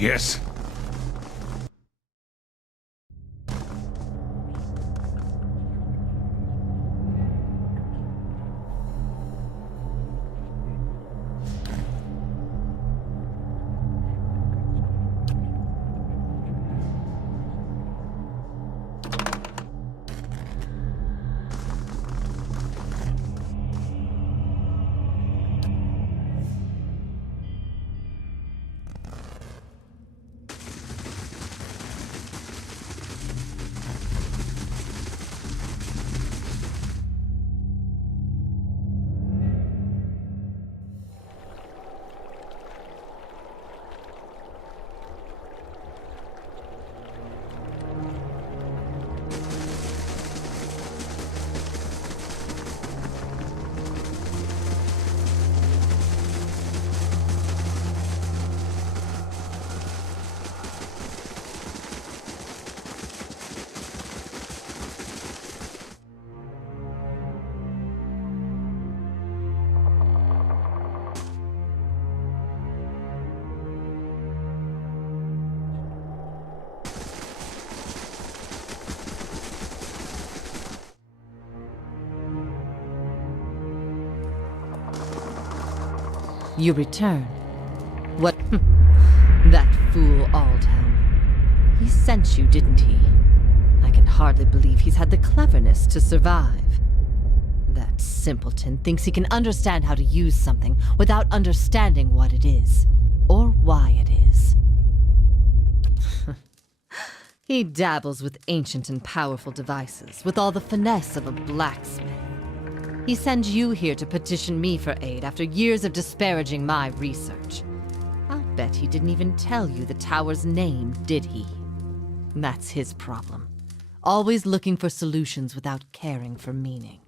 Yes? You return. What? That fool Aldhelm. He sent you, didn't he? I can hardly believe he's had the cleverness to survive. That simpleton thinks he can understand how to use something without understanding what it is, or why it is. He dabbles with ancient and powerful devices, with all the finesse of a blacksmith. He sends you here to petition me for aid after years of disparaging my research. I'll bet he didn't even tell you the tower's name, did he? That's his problem. Always looking for solutions without caring for meaning.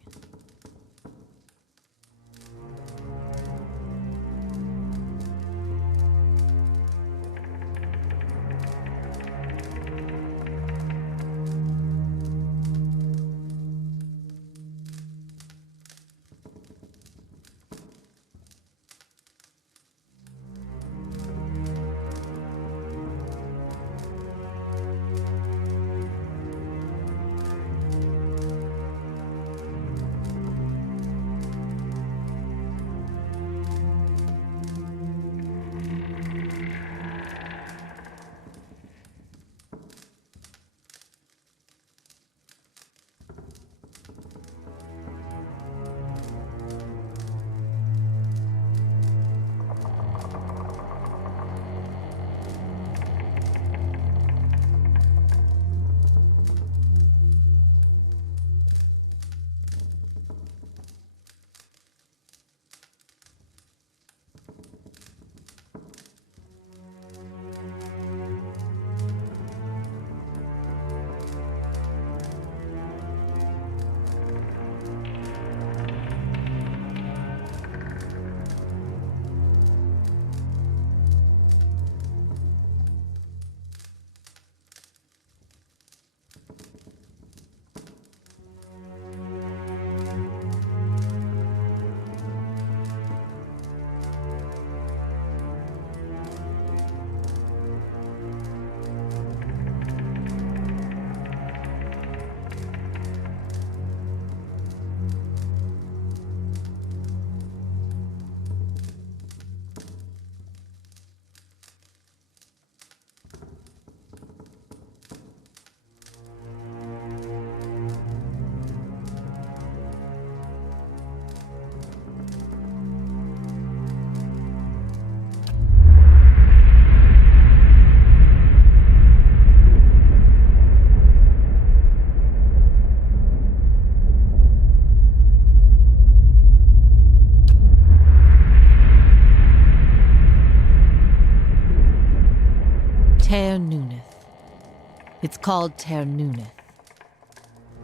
It's called Ternuneth.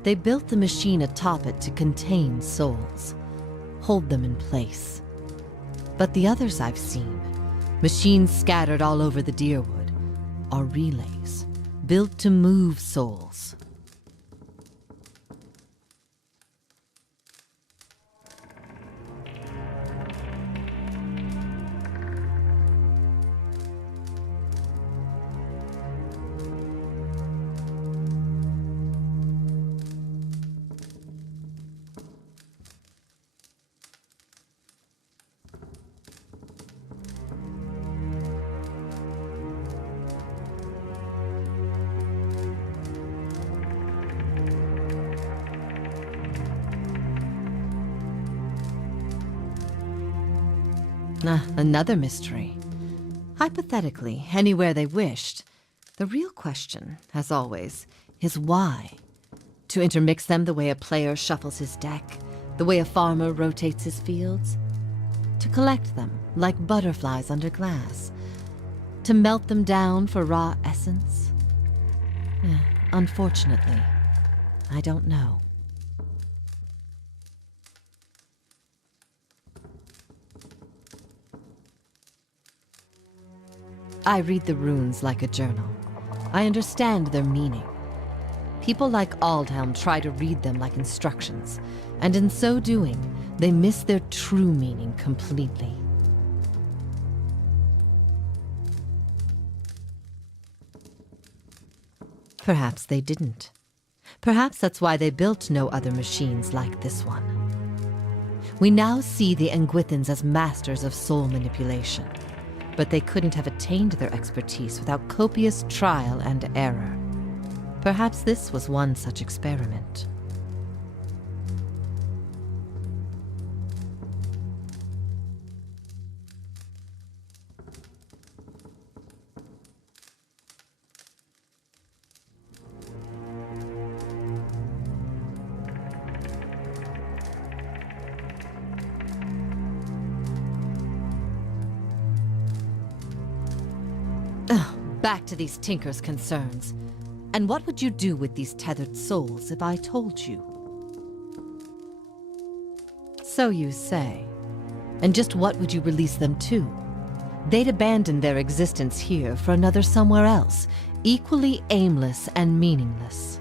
They built the machine atop it to contain souls, hold them in place. But the others I've seen, machines scattered all over the Deerwood, are relays, built to move souls. Another mystery. Hypothetically, anywhere they wished. The real question, as always, is why? To intermix them the way a player shuffles his deck, the way a farmer rotates his fields? To collect them like butterflies under glass? To melt them down for raw essence? Unfortunately, I don't know. I read the runes like a journal. I understand their meaning. People like Aldhelm try to read them like instructions, and in so doing, they miss their true meaning completely. Perhaps they didn't. Perhaps that's why they built no other machines like this one. We now see the Engwithans as masters of soul manipulation, but they couldn't have attained their expertise without copious trial and error. Perhaps this was one such experiment. Back to these Tinker's concerns. And what would you do with these tethered souls if I told you? So you say. And just what would you release them to? They'd abandon their existence here for another somewhere else, equally aimless and meaningless.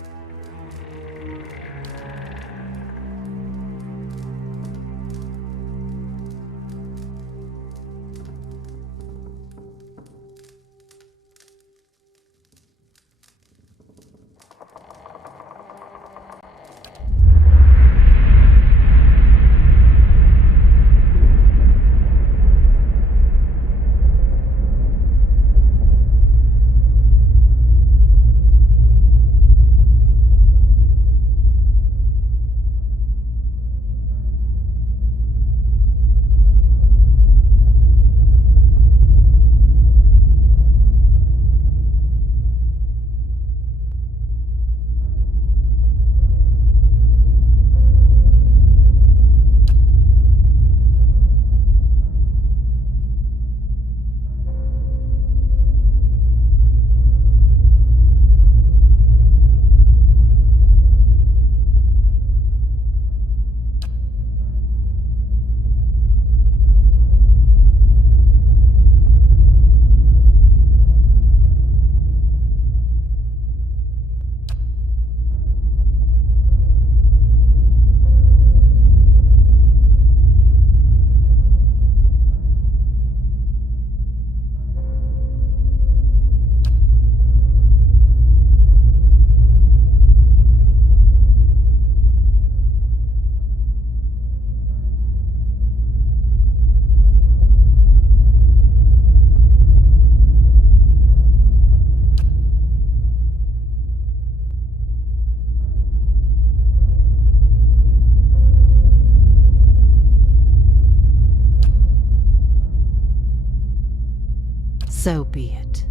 So be it.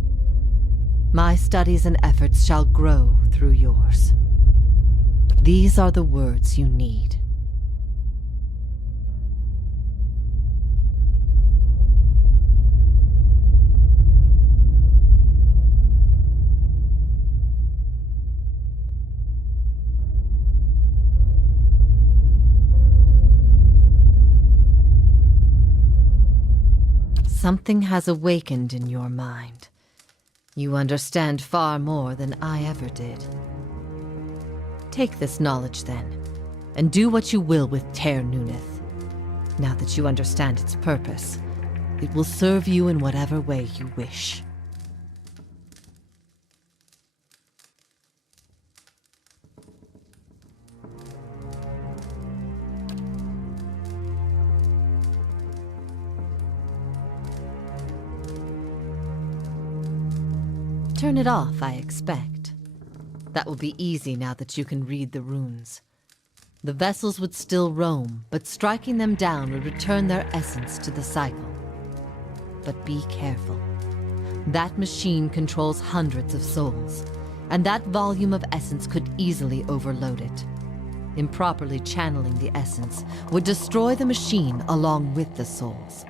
My studies and efforts shall grow through yours. These are the words you need. Something has awakened in your mind. You understand far more than I ever did. Take this knowledge then, and do what you will with Ter Nuneth. Now that you understand its purpose, it will serve you in whatever way you wish. Turn it off, I expect. That will be easy now that you can read the runes. The vessels would still roam, but striking them down would return their essence to the cycle. But be careful. That machine controls hundreds of souls, and that volume of essence could easily overload it. Improperly channeling the essence would destroy the machine along with the souls.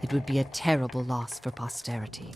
It would be a terrible loss for posterity.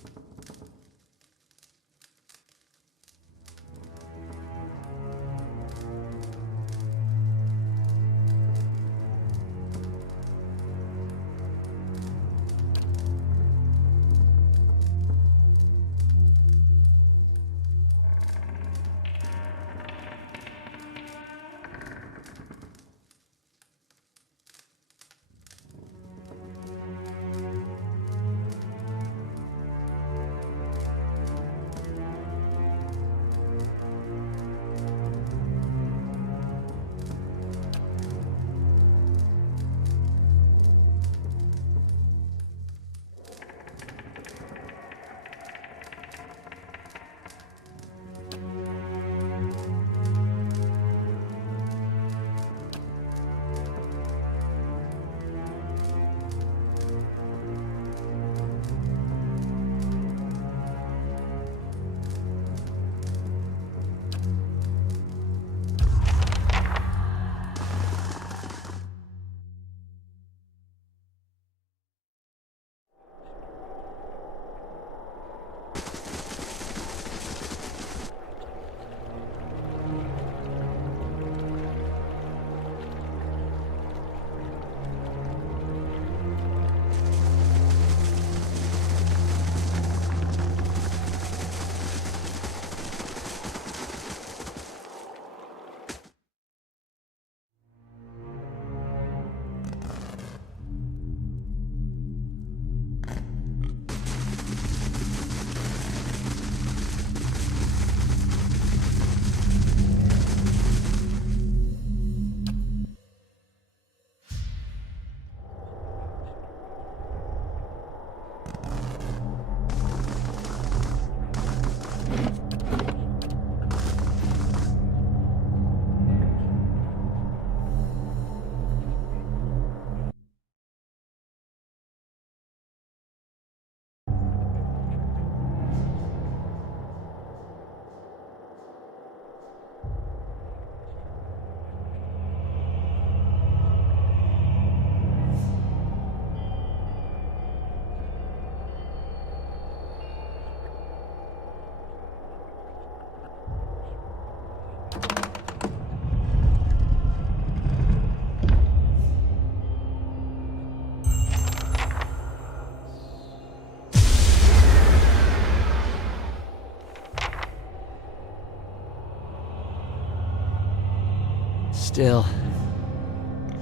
Still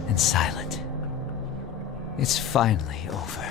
and silent. It's finally over.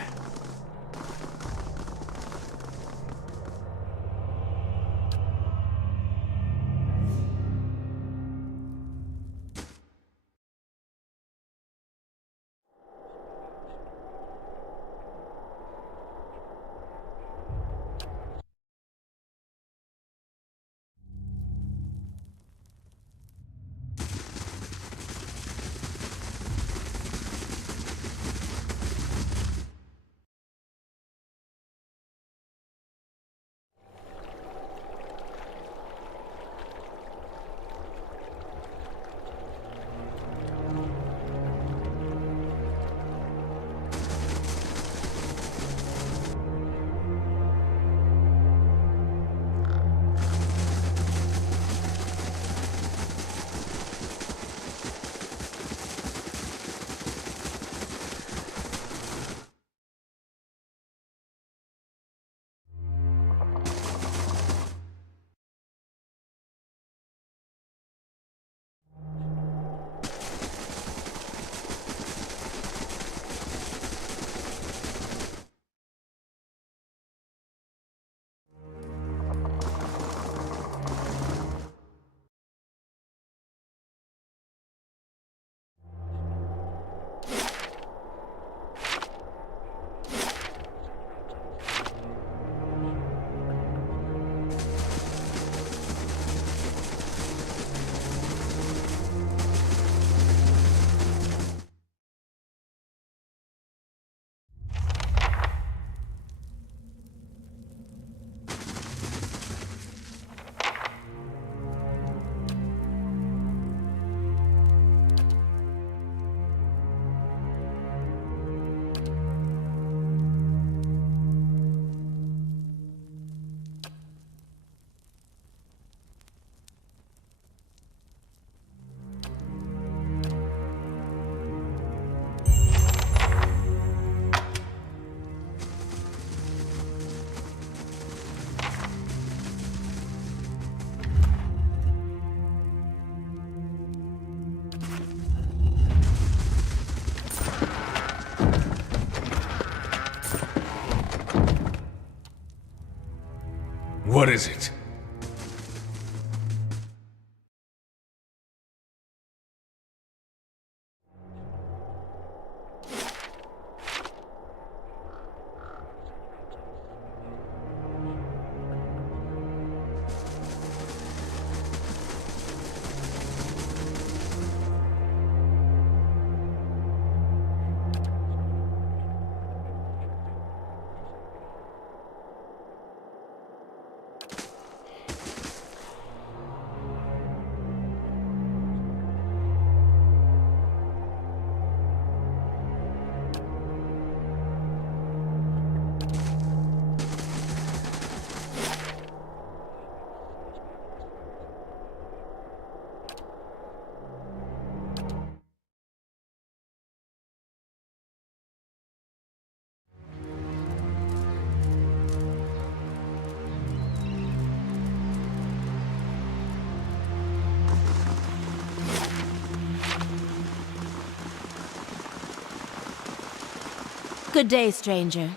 What is it? Good day, stranger.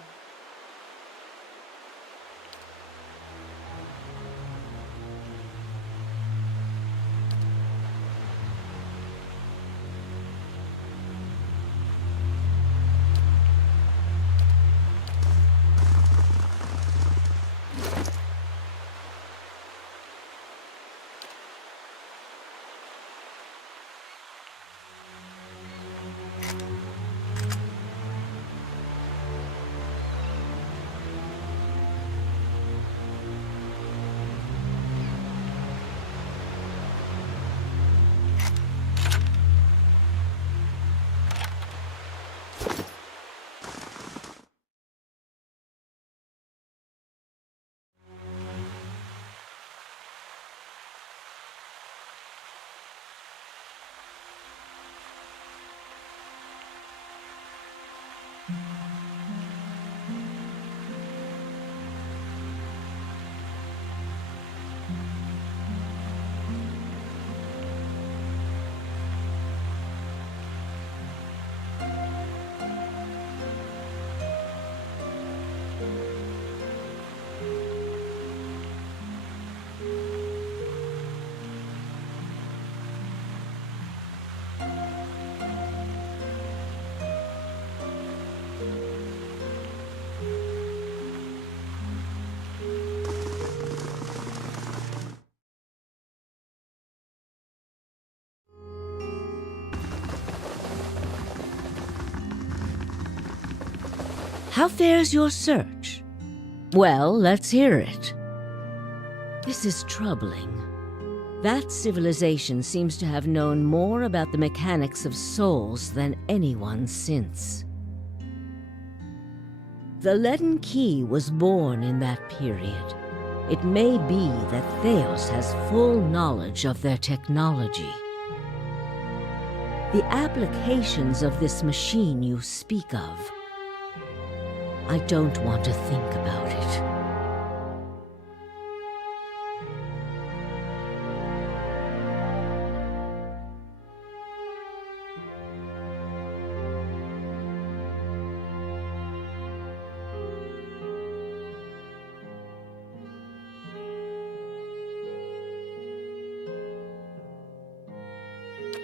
How fares your search? Well, let's hear it. This is troubling. That civilization seems to have known more about the mechanics of souls than anyone since. The leaden key was born in that period. It may be that Theos has full knowledge of their technology. The applications of this machine you speak of, I don't want to think about it.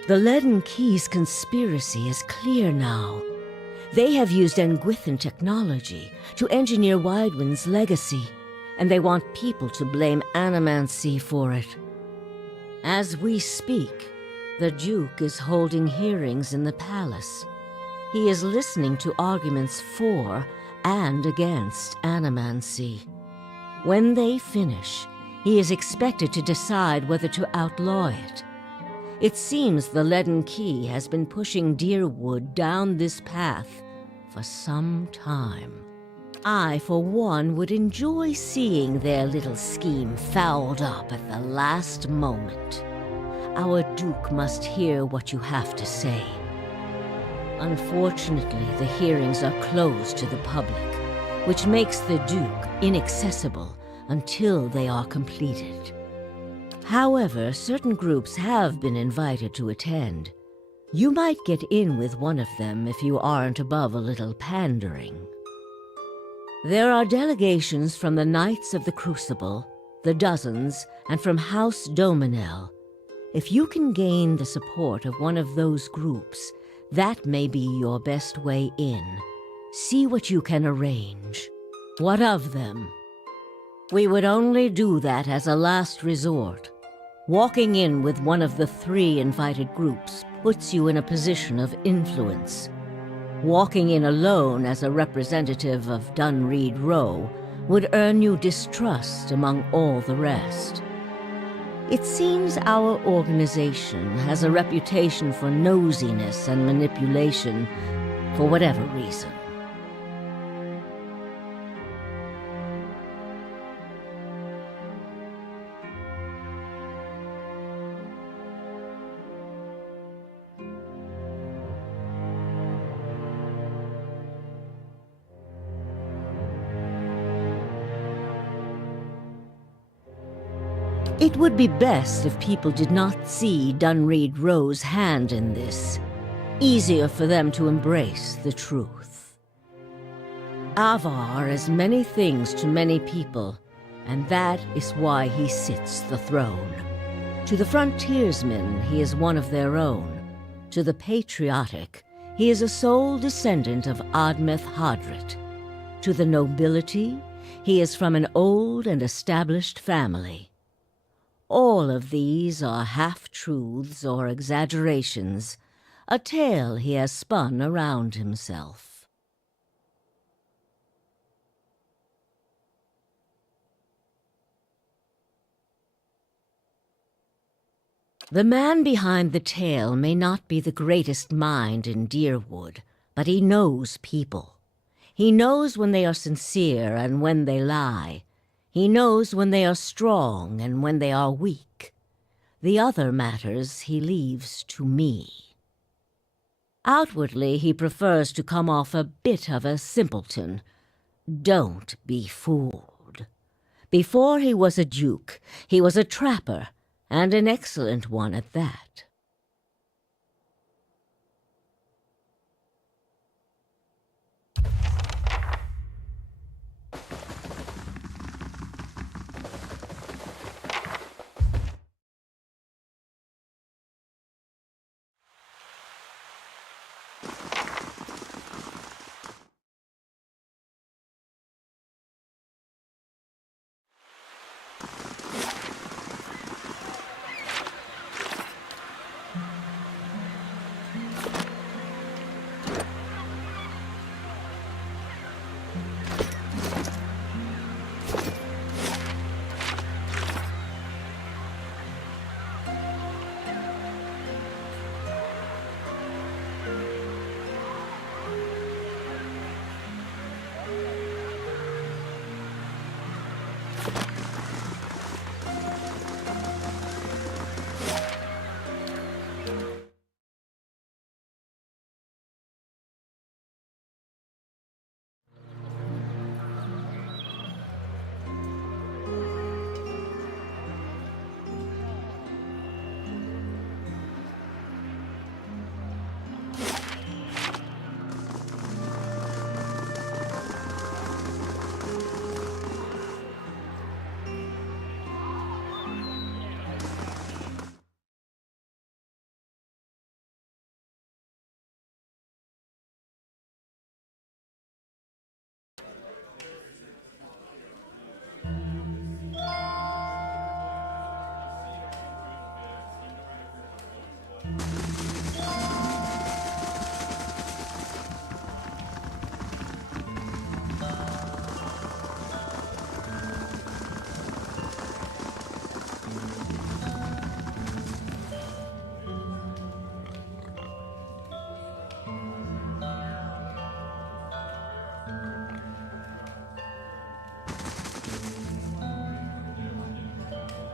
The Leaden Key's conspiracy is clear now. They have used Engwithan technology to engineer Widewind's legacy, and they want people to blame Animancy for it. As we speak, the Duke is holding hearings in the palace. He is listening to arguments for and against Animancy. When they finish, he is expected to decide whether to outlaw it. It seems the Leaden Key has been pushing Deerwood down this path for some time. I, for one, would enjoy seeing their little scheme fouled up at the last moment. Our Duke must hear what you have to say. Unfortunately, the hearings are closed to the public, which makes the Duke inaccessible until they are completed. However, certain groups have been invited to attend. You might get in with one of them if you aren't above a little pandering. There are delegations from the Knights of the Crucible, the Dozens, and from House Dominel. If you can gain the support of one of those groups, that may be your best way in. See what you can arrange. What of them? We would only do that as a last resort. Walking in with one of the 3 invited groups puts you in a position of influence. Walking in alone as a representative of Dunreed Row would earn you distrust among all the rest. It seems our organization has a reputation for nosiness and manipulation, for whatever reason. It would be best if people did not see Dunreed Row's hand in this. Easier for them to embrace the truth. Avar is many things to many people, and that is why he sits the throne. To the frontiersmen, he is one of their own. To the patriotic, he is a sole descendant of Admeth Hadrit. To the nobility, he is from an old and established family. All of these are half-truths or exaggerations, a tale he has spun around himself. The man behind the tale may not be the greatest mind in Deerwood, but he knows people. He knows when they are sincere and when they lie. He knows when they are strong and when they are weak. The other matters he leaves to me. Outwardly, he prefers to come off a bit of a simpleton. Don't be fooled. Before he was a duke, he was a trapper, and an excellent one at that.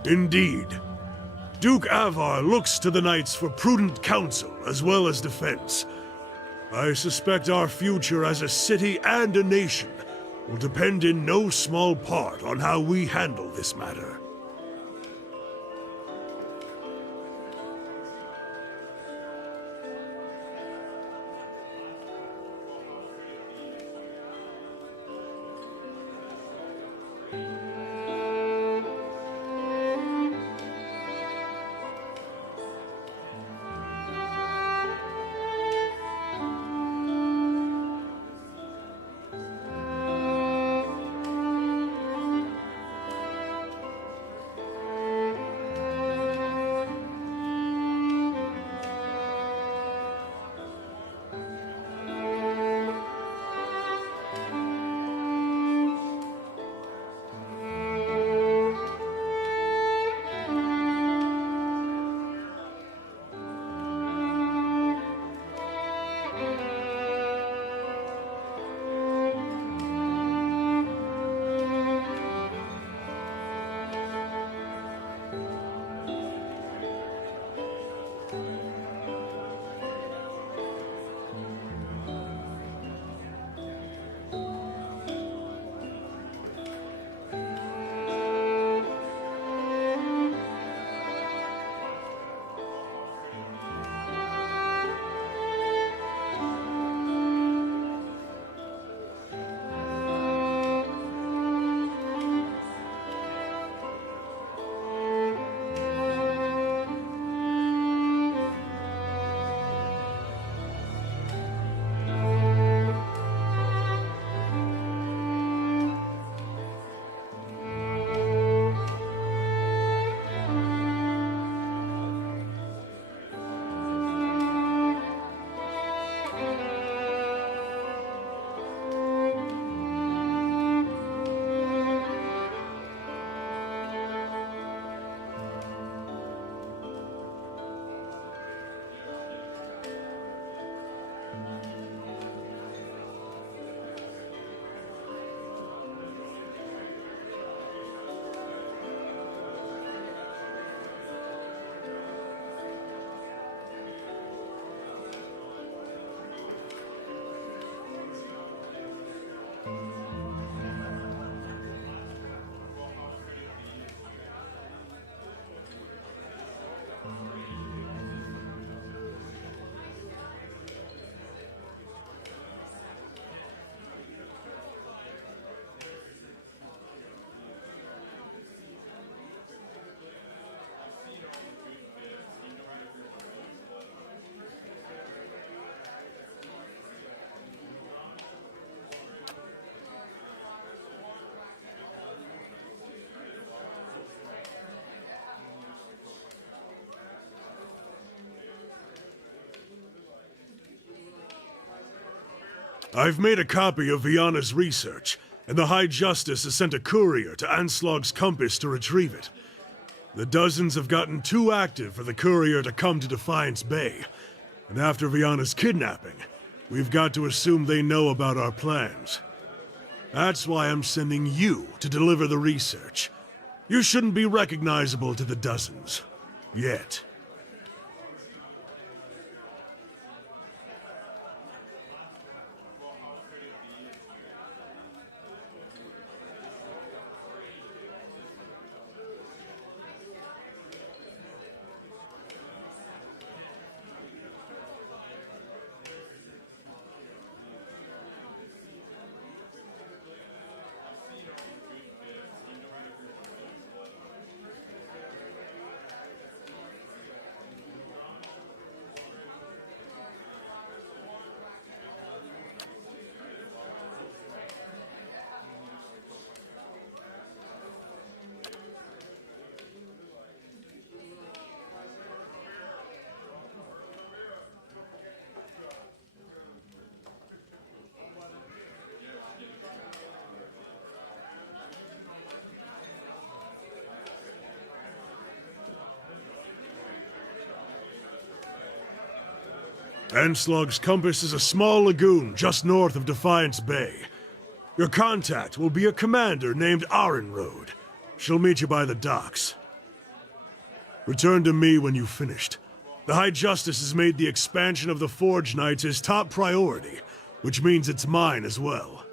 Indeed. Duke Avar looks to the knights for prudent counsel as well as defense. I suspect our future as a city and a nation will depend in no small part on how we handle this matter. I've made a copy of Viana's research, and the High Justice has sent a courier to Anslog's compass to retrieve it. The Dozens have gotten too active for the courier to come to Defiance Bay, and after Viana's kidnapping, we've got to assume they know about our plans. That's why I'm sending you to deliver the research. You shouldn't be recognizable to the Dozens. Yet. Anslog's compass is a small lagoon just north of Defiance Bay. Your contact will be a commander named Arenroad. She'll meet you by the docks. Return to me when you've finished. The High Justice has made the expansion of the Forge Knights his top priority, which means it's mine as well.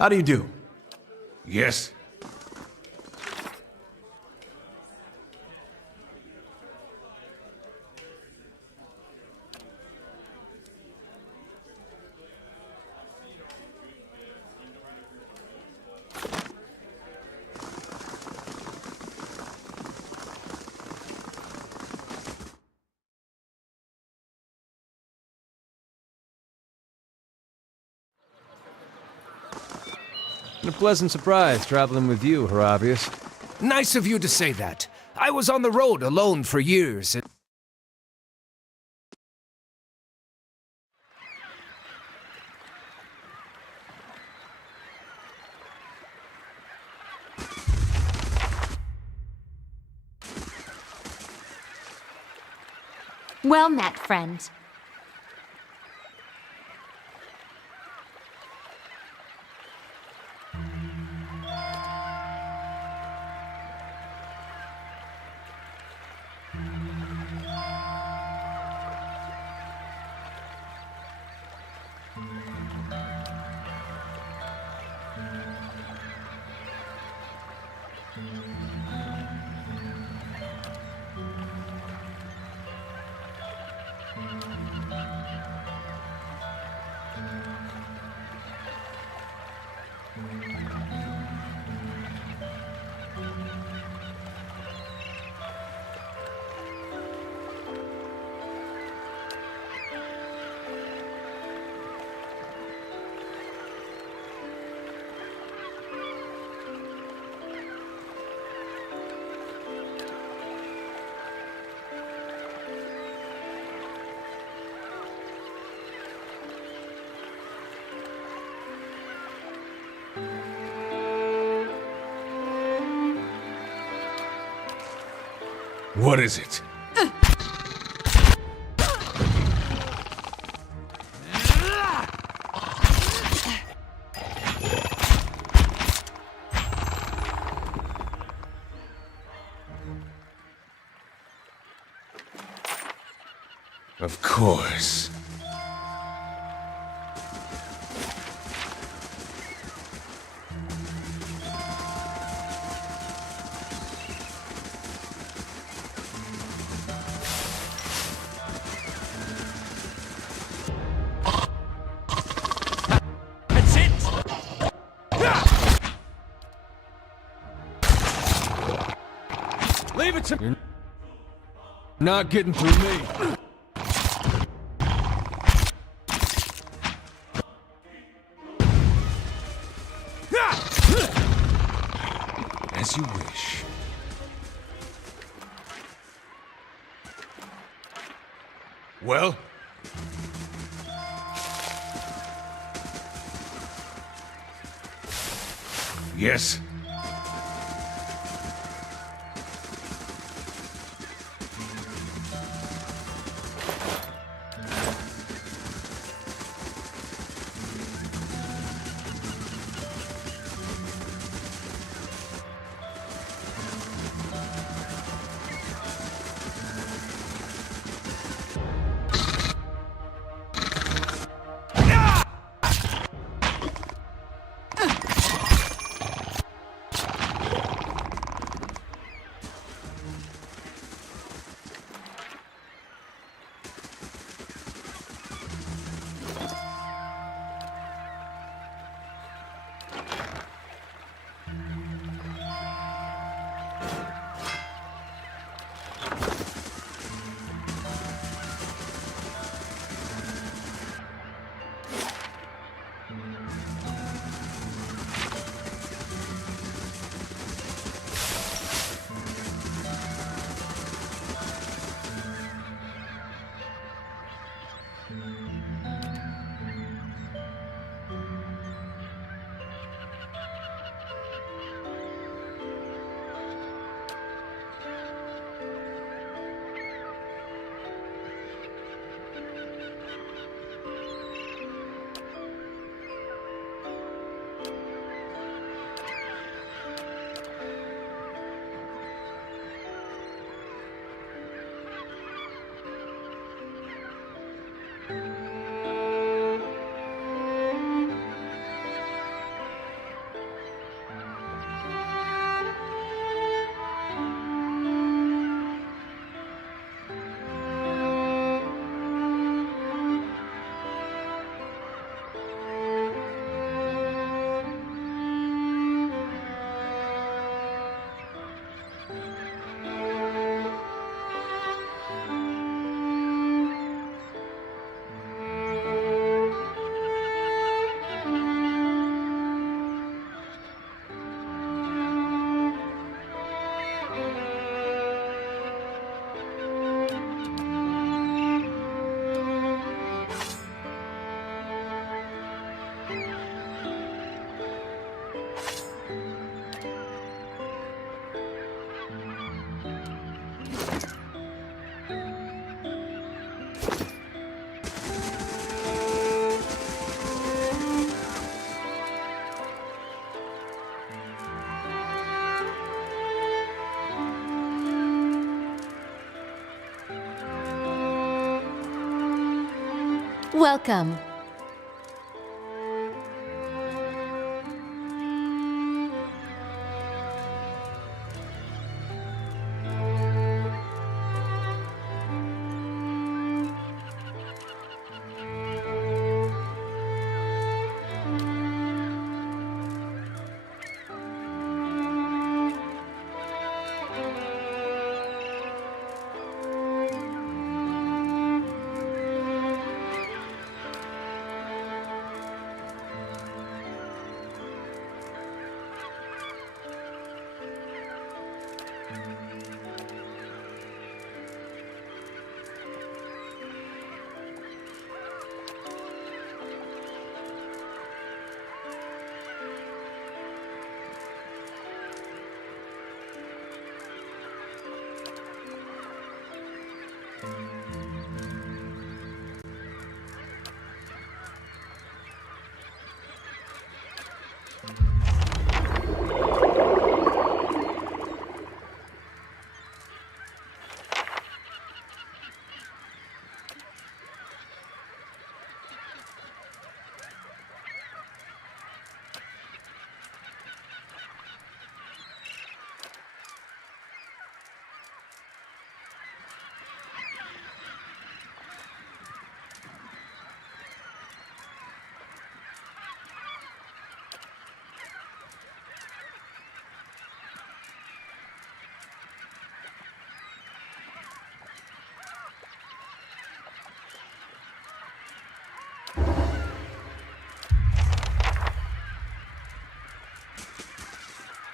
How do you do? Yes. A pleasant surprise traveling with you, Haravius. Nice of you to say that. I was on the road alone for years. Well met, friend. What is it? Of course. That's it! Leave it to me. You're not getting through me. As you wish. Well? Yes? Welcome.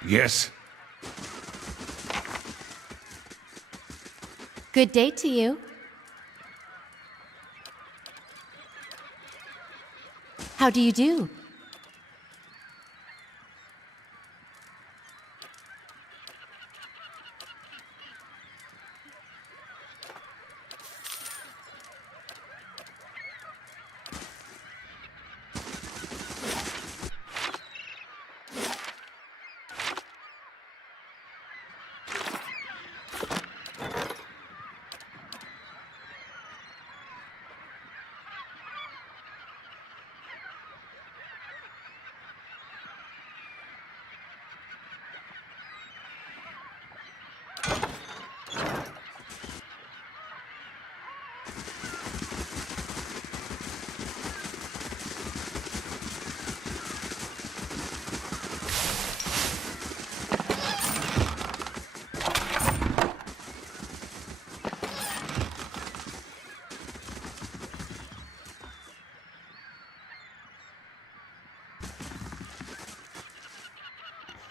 Yes? Good day to you. How do you do?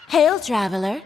Hail, traveler.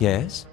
Yes?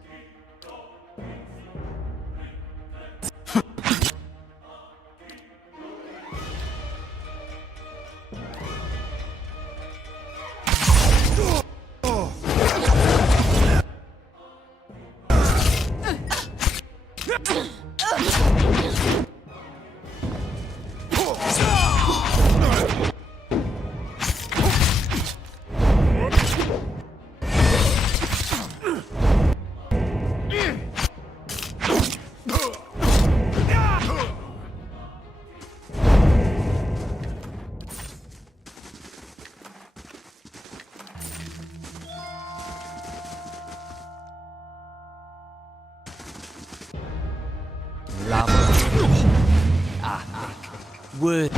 Lava. Word.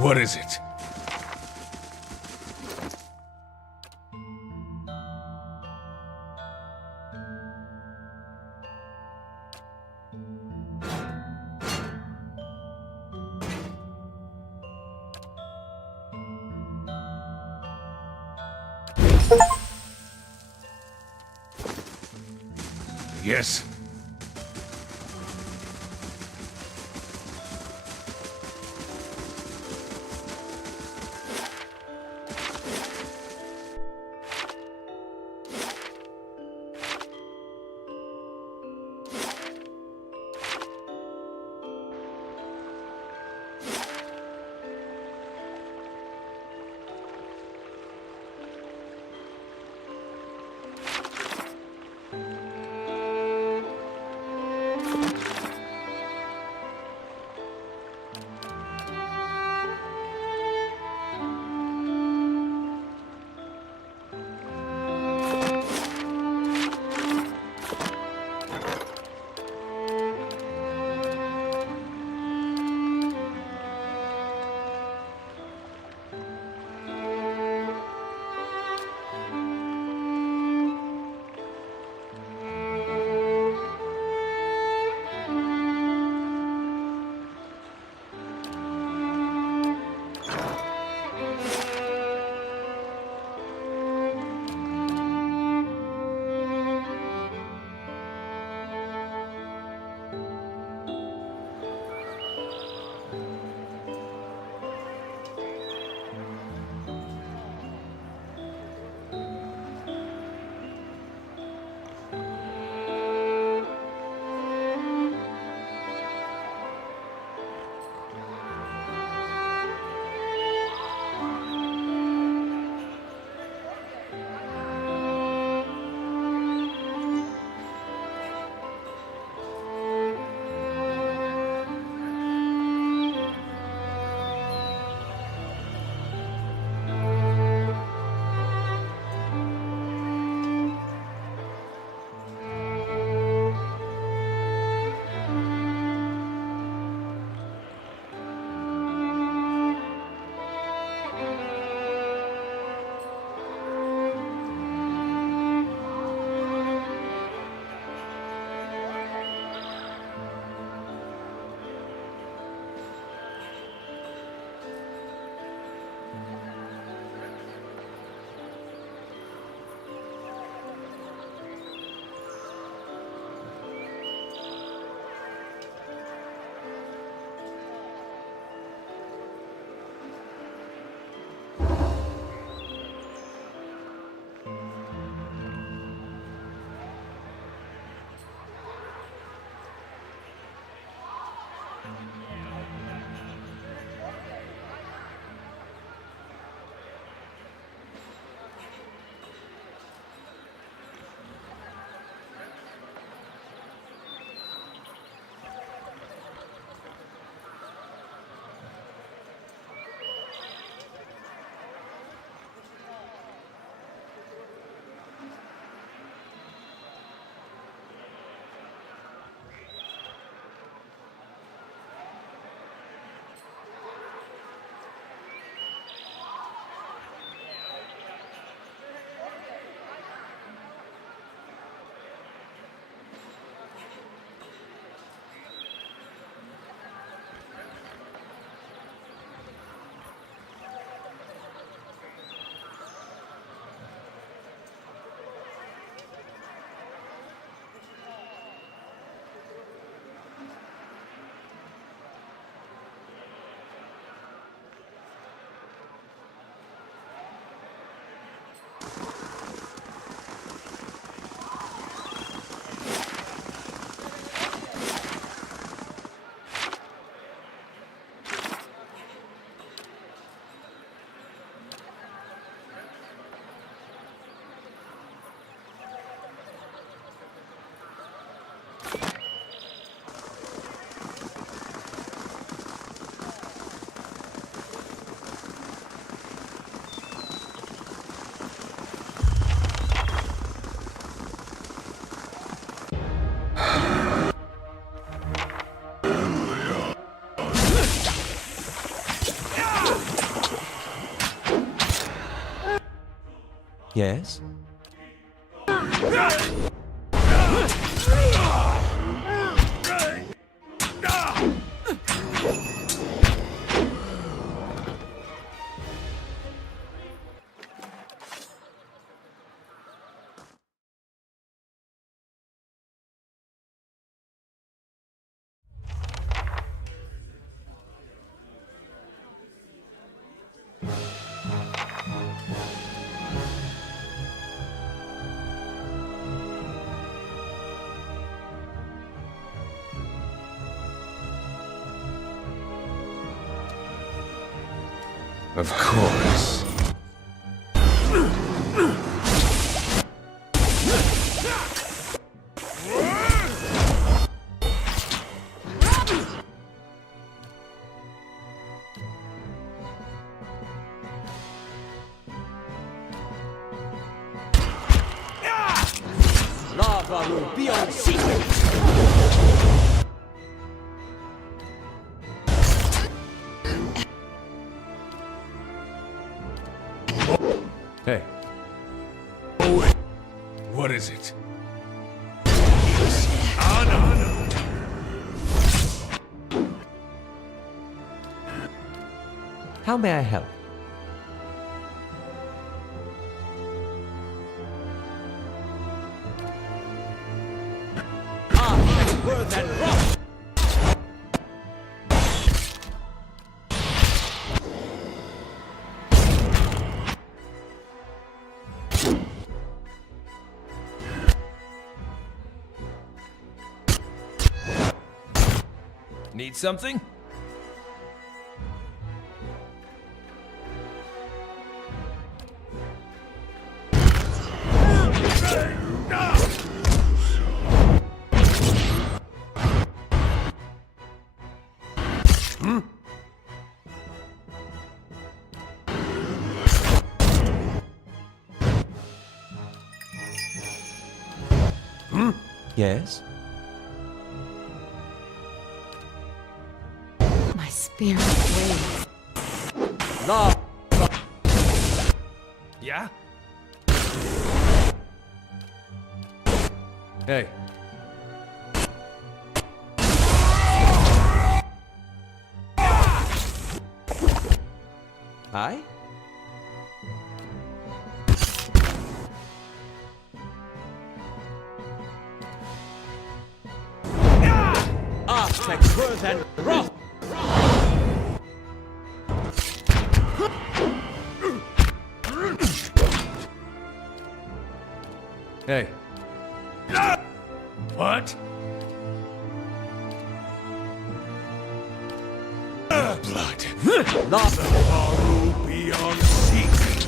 What is it? Yes? Yes? Of course. Lava will be on secret! Hey, What is it? How may I help? Need something? Yes? My spirit waves. Lava! Yeah? hey. Aye? Aspect worth and wrath! Hey, What? Blood. Lava! Tomorrow beyond secret.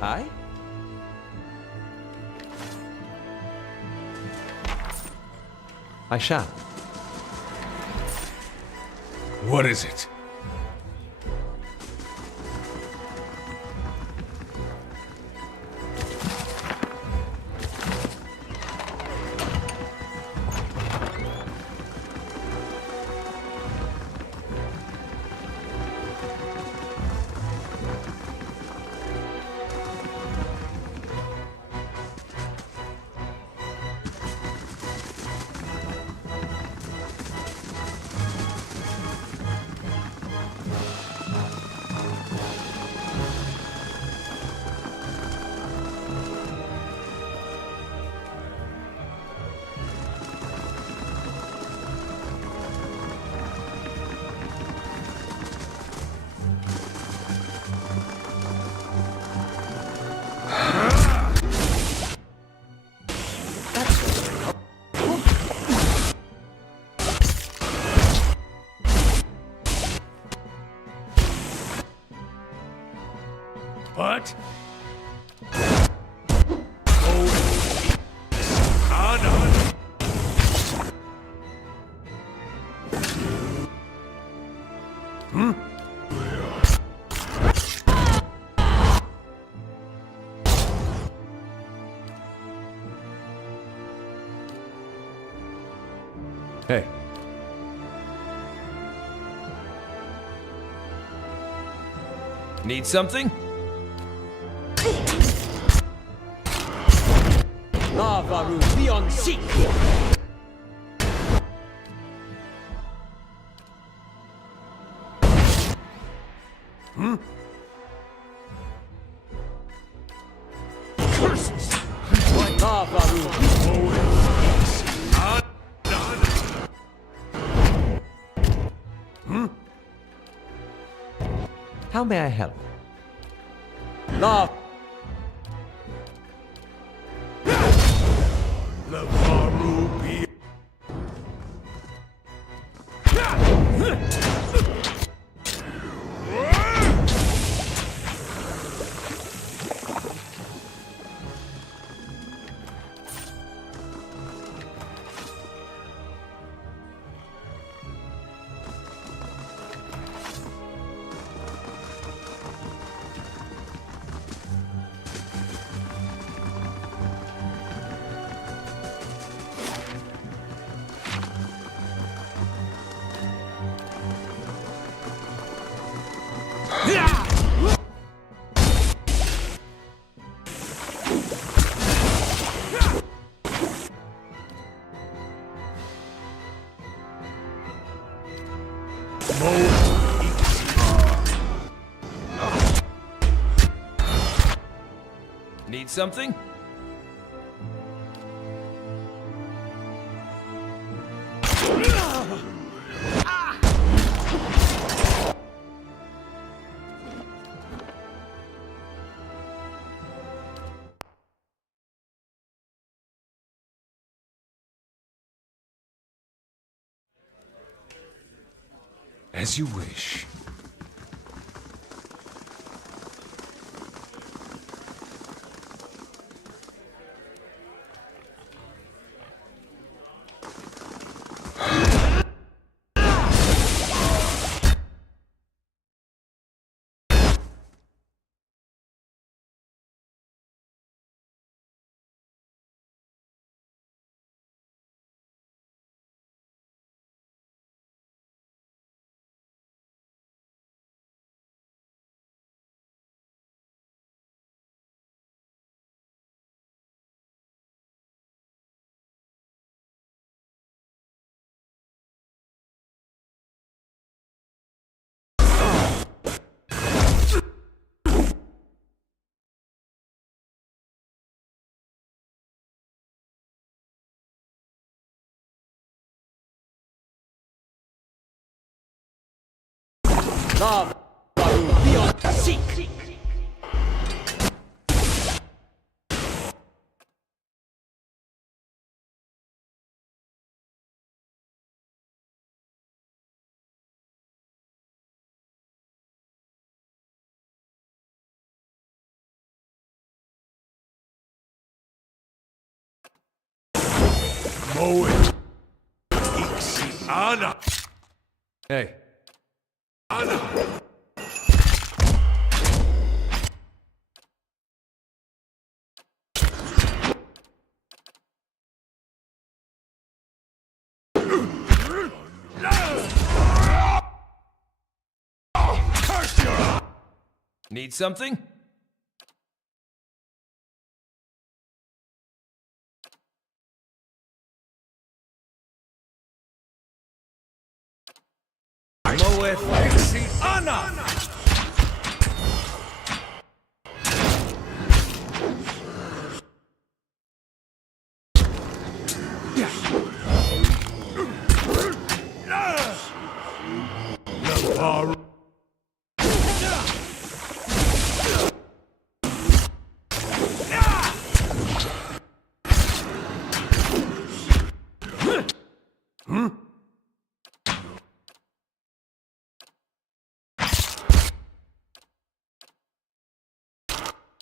Aye? I shall. What is it? What? hey. Need something? Lavaru beyond seek! Curses! Lavaru! How may I help? Lav... Lavaru be... Need something? As you wish. Lavaru beyond seek! Moe. Ixi Ana. Hey, Ana. Need something? Moeth Ixi Ana! Lavaru.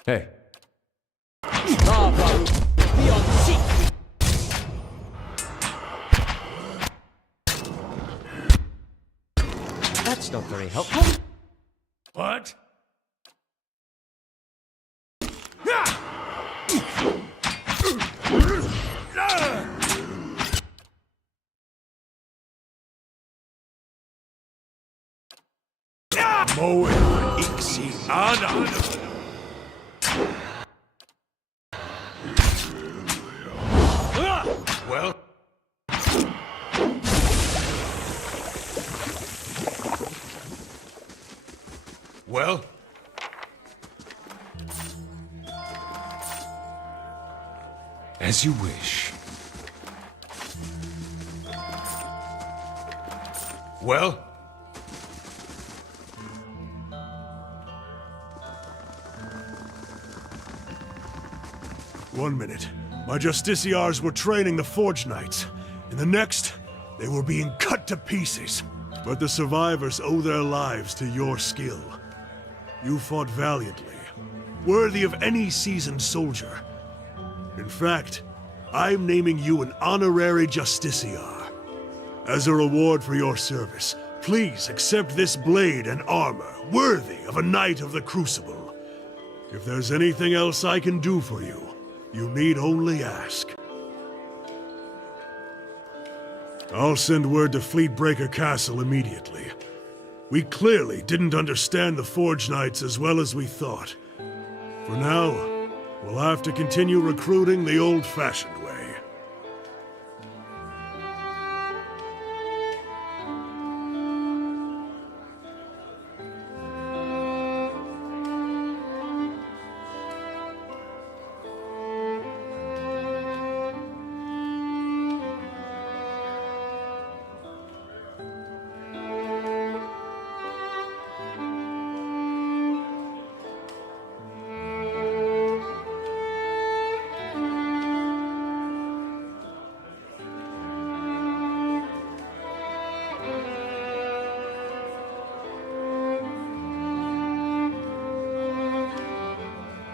hey. Lavaru beyond seek! That's not very helpful. What? Moe. Ixi Ana. Well? Well? As you wish. Well? One minute, my justiciars were training the Forge Knights. In the next, they were being cut to pieces. But the survivors owe their lives to your skill. You fought valiantly, worthy of any seasoned soldier. In fact, I'm naming you an honorary justiciar. As a reward for your service, please accept this blade and armor, worthy of a Knight of the Crucible. If there's anything else I can do for you, you need only ask. I'll send word to Fleetbreaker Castle immediately. We clearly didn't understand the Forge Knights as well as we thought. For now, we'll have to continue recruiting the old-fashioned way.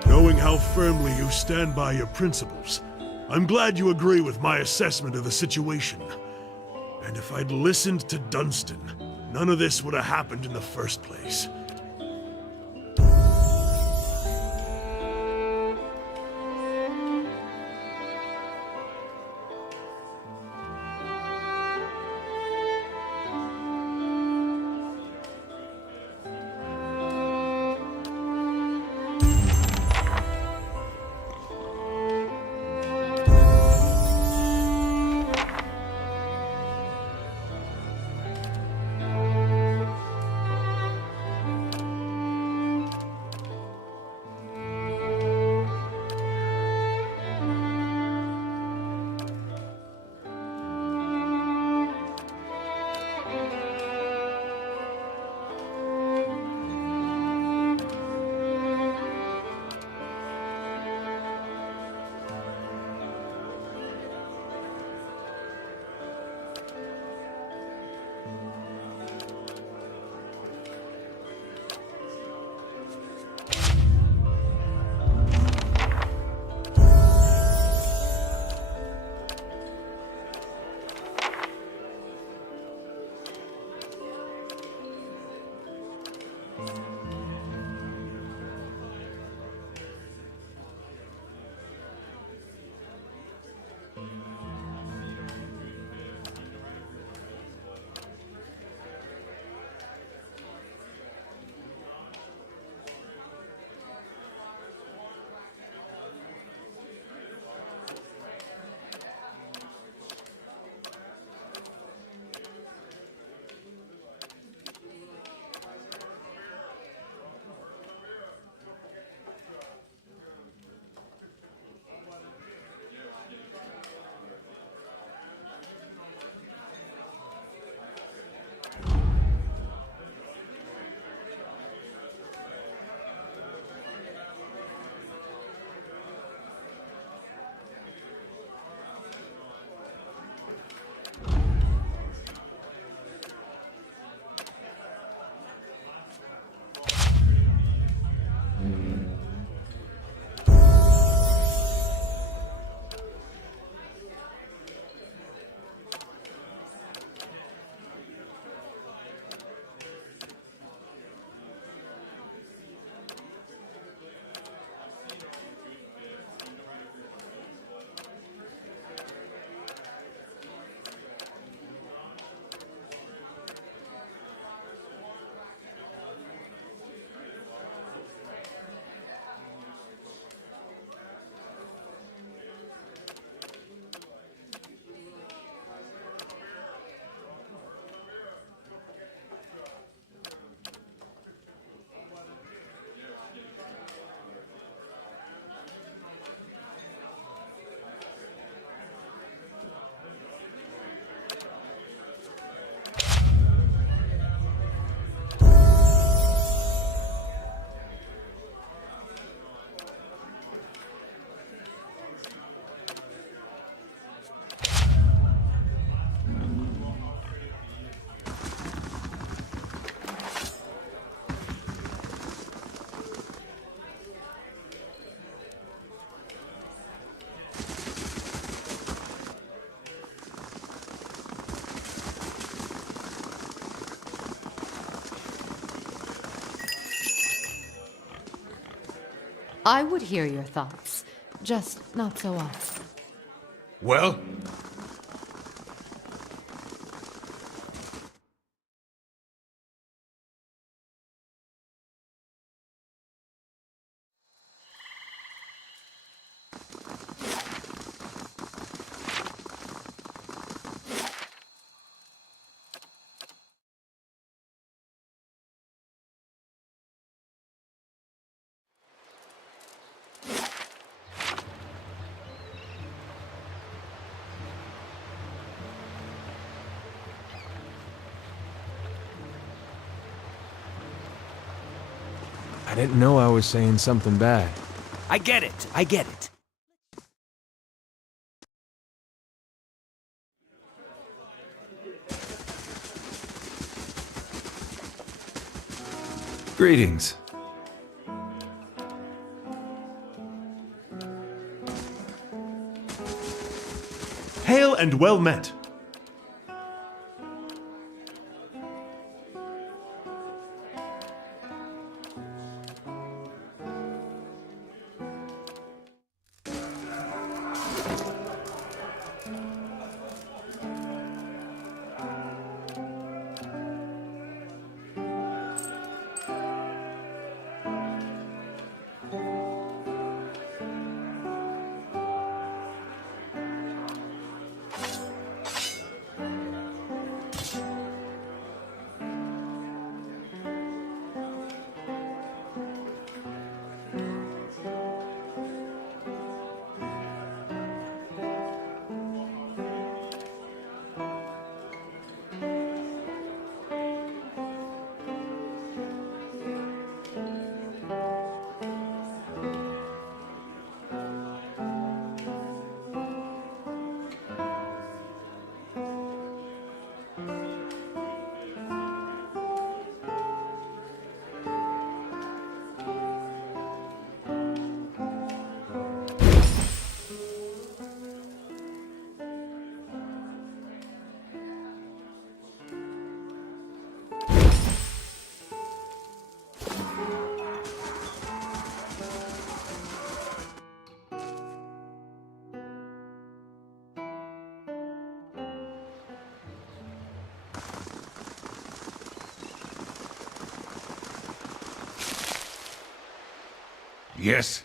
Knowing how firmly you stand by your principles, I'm glad you agree with my assessment of the situation. And if I'd listened to Dunstan, none of this would have happened in the first place. I would hear your thoughts, just not so often. Well? I didn't know I was saying something bad. I get it. I get it. Greetings. Hail and well met. Yes?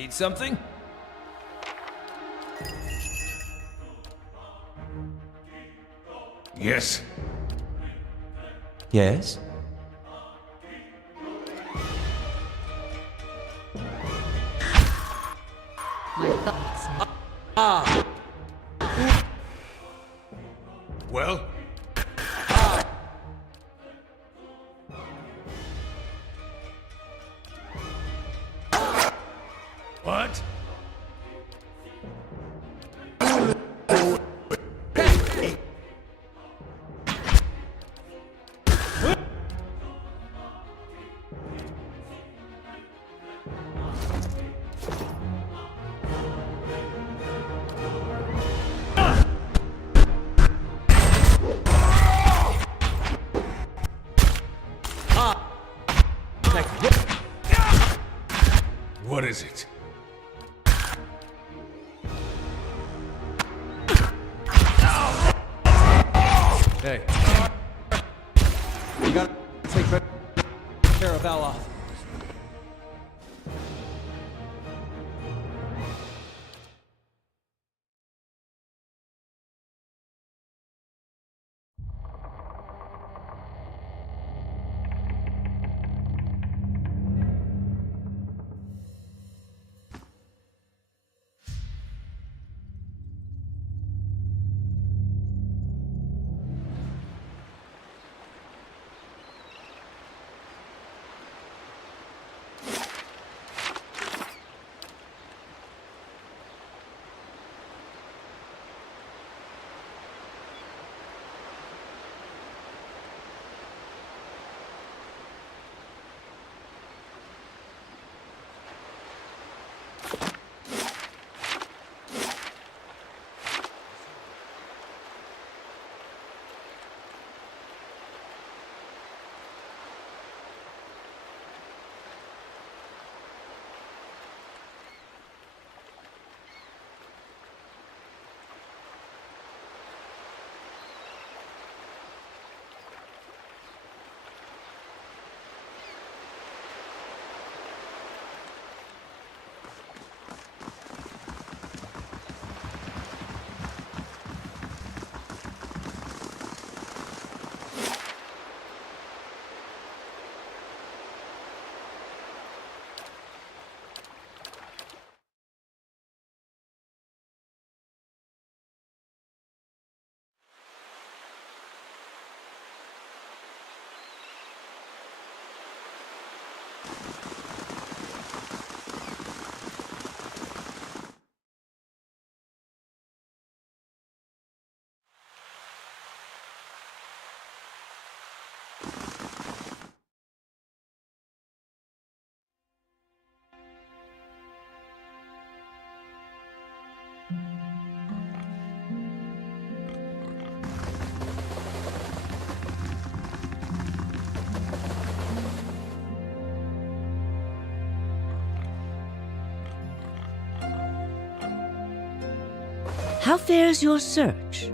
Need something? Yes. Yes? My thoughts. Well? What? What is it? Hey. You gotta take better care of Aloth. How fares your search?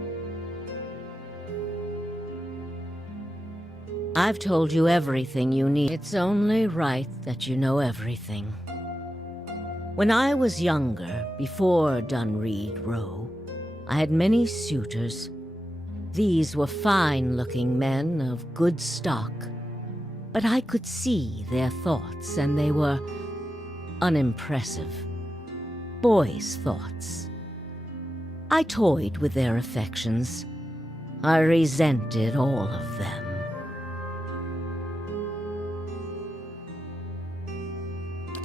I've told you everything you need. It's only right that you know everything. When I was younger, before Dunreed Row, I had many suitors. These were fine-looking men of good stock, but I could see their thoughts, and they were unimpressive. Boys' thoughts. I toyed with their affections. I resented all of them.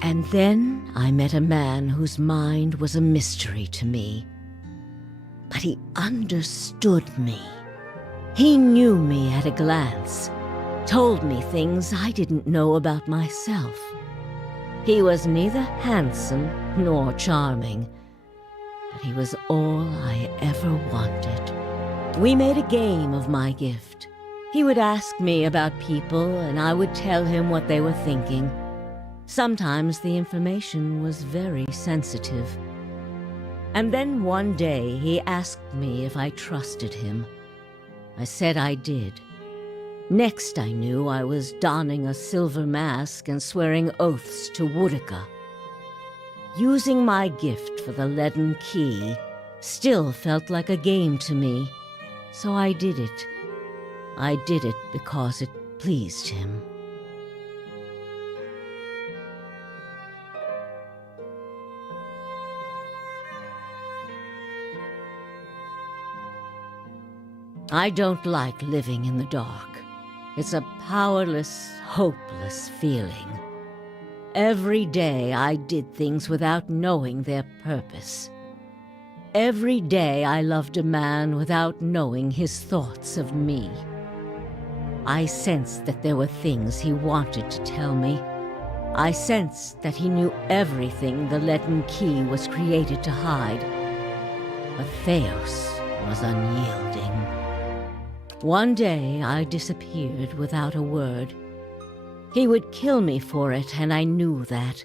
And then I met a man whose mind was a mystery to me. But he understood me. He knew me at a glance, told me things I didn't know about myself. He was neither handsome nor charming, but he was all I ever wanted. We made a game of my gift. He would ask me about people, and I would tell him what they were thinking. Sometimes the information was very sensitive. And then one day he asked me if I trusted him. I said I did. Next I knew, I was donning a silver mask and swearing oaths to Woodica. Using my gift for the leaden key still felt like a game to me, so I did it. I did it because it pleased him. I don't like living in the dark. It's a powerless, hopeless feeling. Every day I did things without knowing their purpose. Every day I loved a man without knowing his thoughts of me. I sensed that there were things he wanted to tell me. I sensed that he knew everything the leaden key was created to hide. But Theos was unyielding. One day I disappeared without a word. He would kill me for it, and I knew that.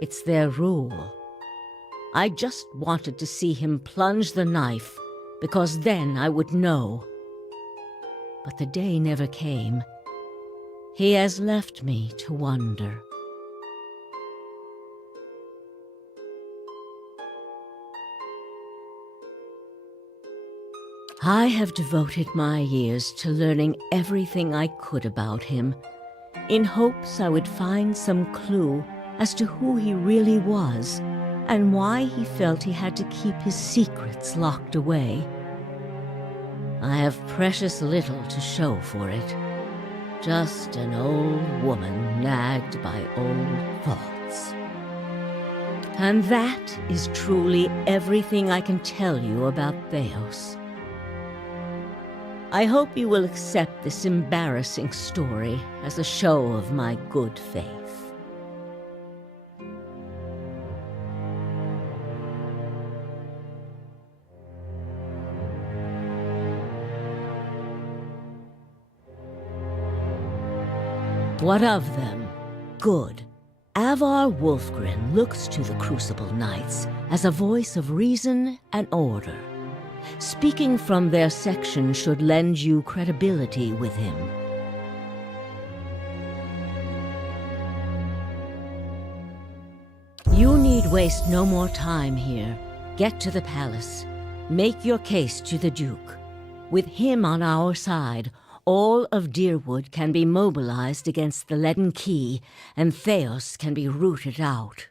It's their rule. I just wanted to see him plunge the knife, because then I would know. But the day never came. He has left me to wonder. I have devoted my years to learning everything I could about him, in hopes I would find some clue as to who he really was, and why he felt he had to keep his secrets locked away. I have precious little to show for it. Just an old woman nagged by old thoughts. And that is truly everything I can tell you about Theos. I hope you will accept this embarrassing story as a show of my good faith. What of them? Good. Avar Wolfgren looks to the Crucible Knights as a voice of reason and order. Speaking from their section should lend you credibility with him. You need waste no more time here. Get to the palace. Make your case to the Duke. With him on our side, all of Deerwood can be mobilized against the leaden key, and Theos can be rooted out.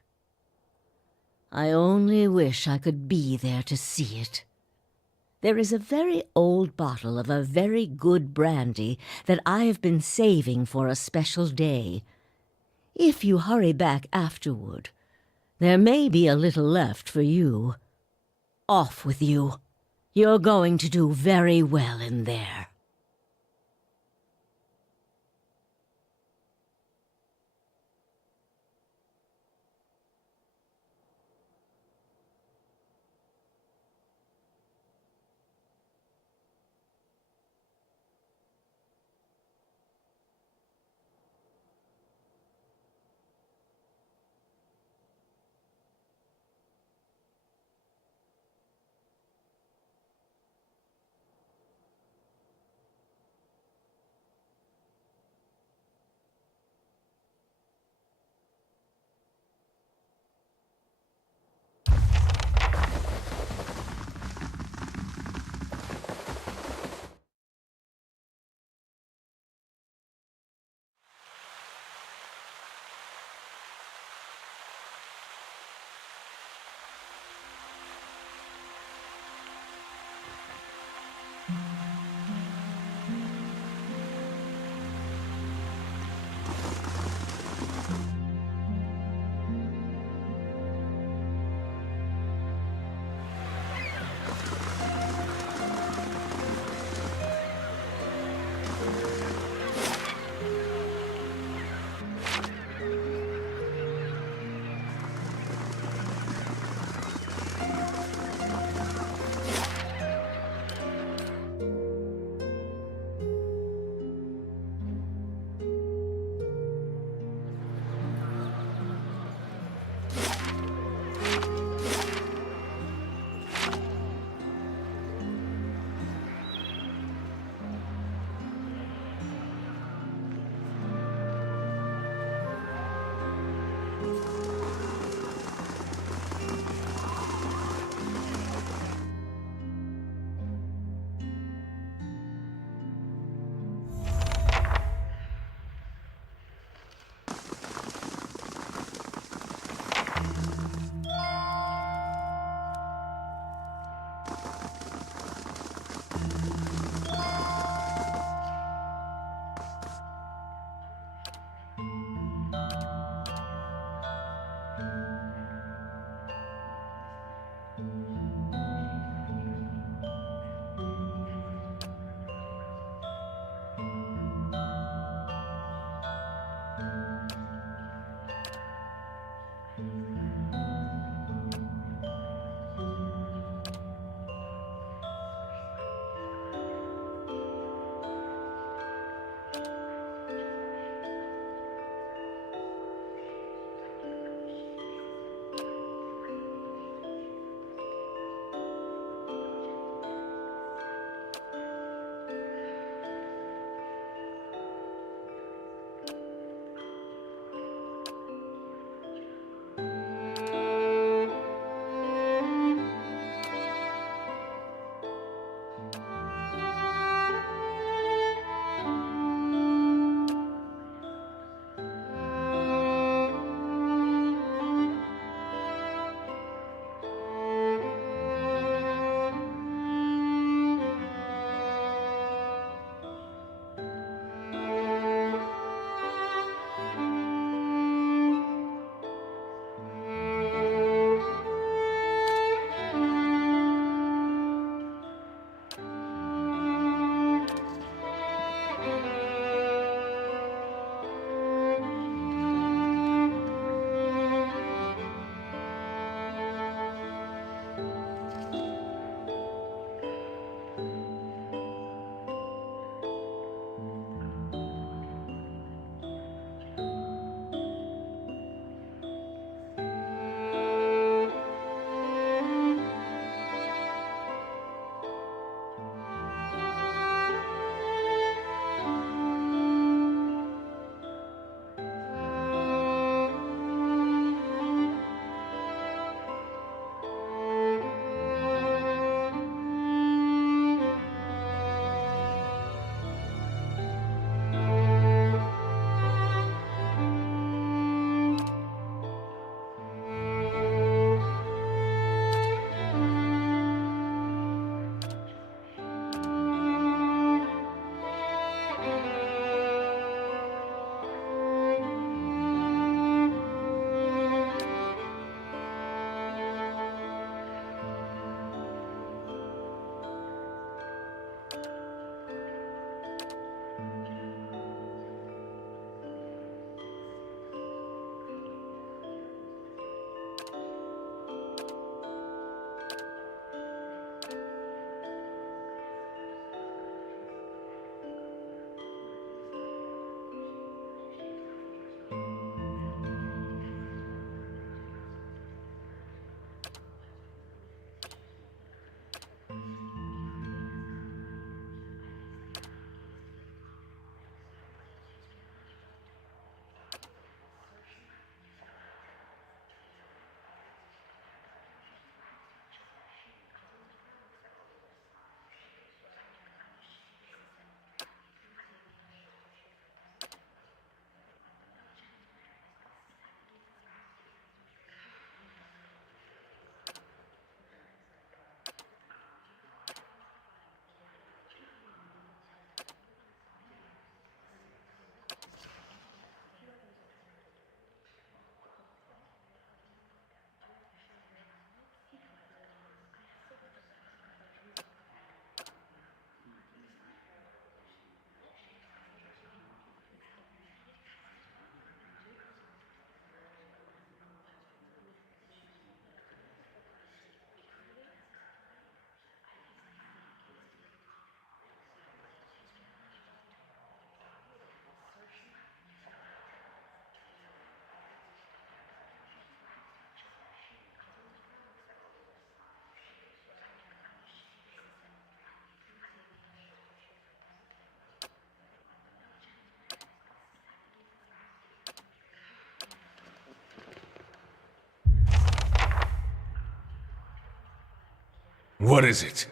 I only wish I could be there to see it. There is a very old bottle of a very good brandy that I have been saving for a special day. If you hurry back afterward, there may be a little left for you. Off with you. You're going to do very well in there. What is it?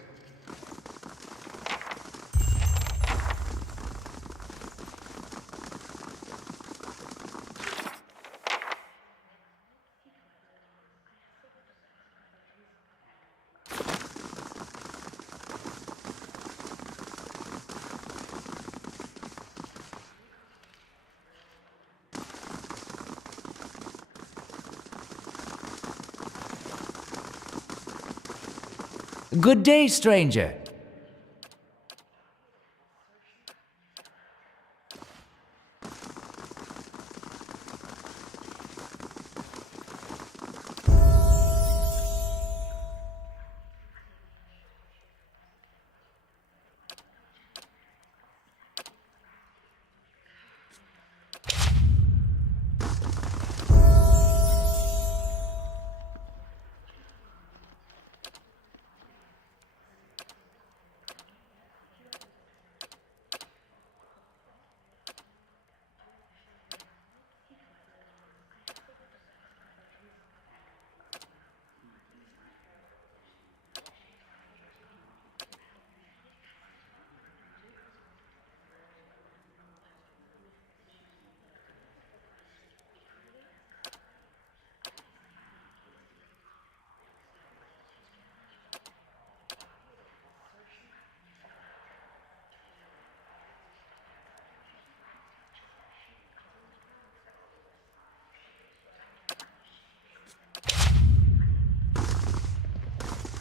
Good day, stranger.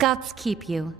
Gods keep you.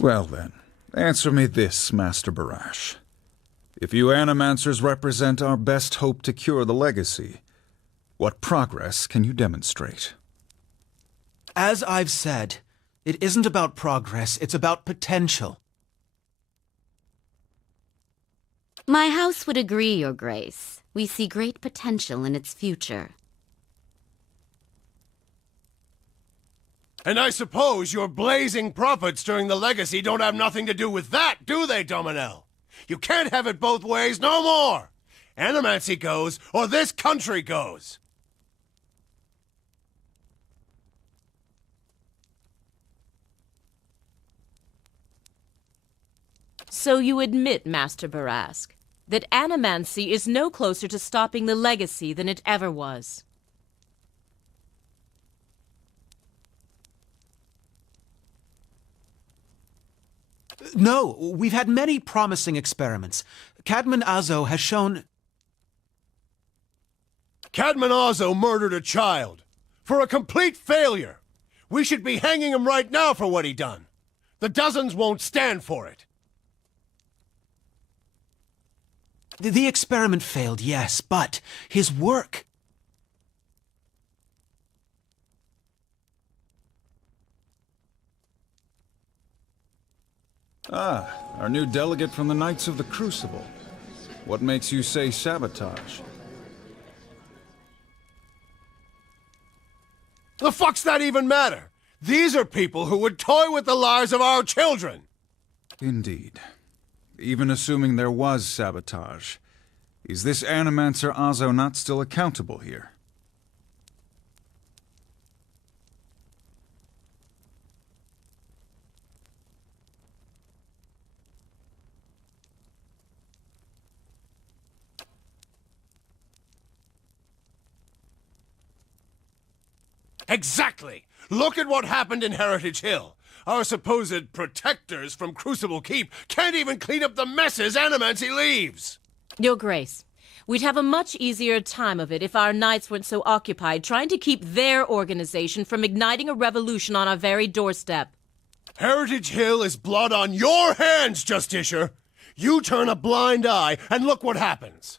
Well then, answer me this, Master Barash. If you Animancers represent our best hope to cure the legacy, what progress can you demonstrate? As I've said, it isn't about progress, it's about potential. My house would agree, Your Grace. We see great potential in its future. And I suppose your blazing profits during the legacy don't have nothing to do with that, do they, Dominel? You can't have it both ways no more! Animancy goes, or this country goes! So you admit, Master Barask, that animancy is no closer to stopping the legacy than it ever was. No, we've had many promising experiments. Cadman Azo has shown... Cadman Azo murdered a child. For a complete failure. We should be hanging him right now for what he done. The dozens won't stand for it. The experiment failed, yes, but his work... Ah, our new delegate from the Knights of the Crucible. What makes you say sabotage? The fuck's that even matter? These are people who would toy with the lives of our children! Indeed. Even assuming there was sabotage, is this Animancer Azo not still accountable here? Exactly! Look at what happened in Heritage Hill. Our supposed protectors from Crucible Keep can't even clean up the messes Animancy leaves! Your Grace, we'd have a much easier time of it if our knights weren't so occupied trying to keep their organization from igniting a revolution on our very doorstep. Heritage Hill is blood on your hands, Justicia! You turn a blind eye and look what happens!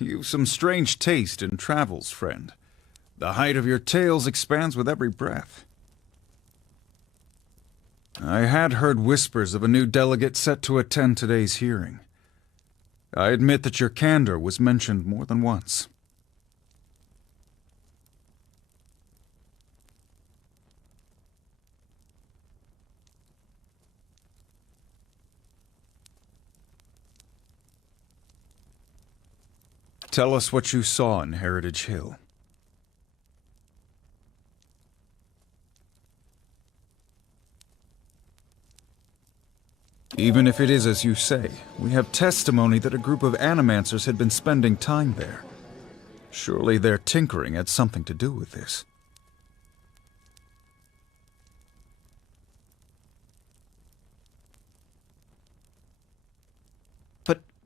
You've some strange taste in travels, friend. The height of your tales expands with every breath. I had heard whispers of a new delegate set to attend today's hearing. I admit that your candor was mentioned more than once. Tell us what you saw in Heritage Hill. Even if it is as you say, we have testimony that a group of animancers had been spending time there. Surely their tinkering had something to do with this.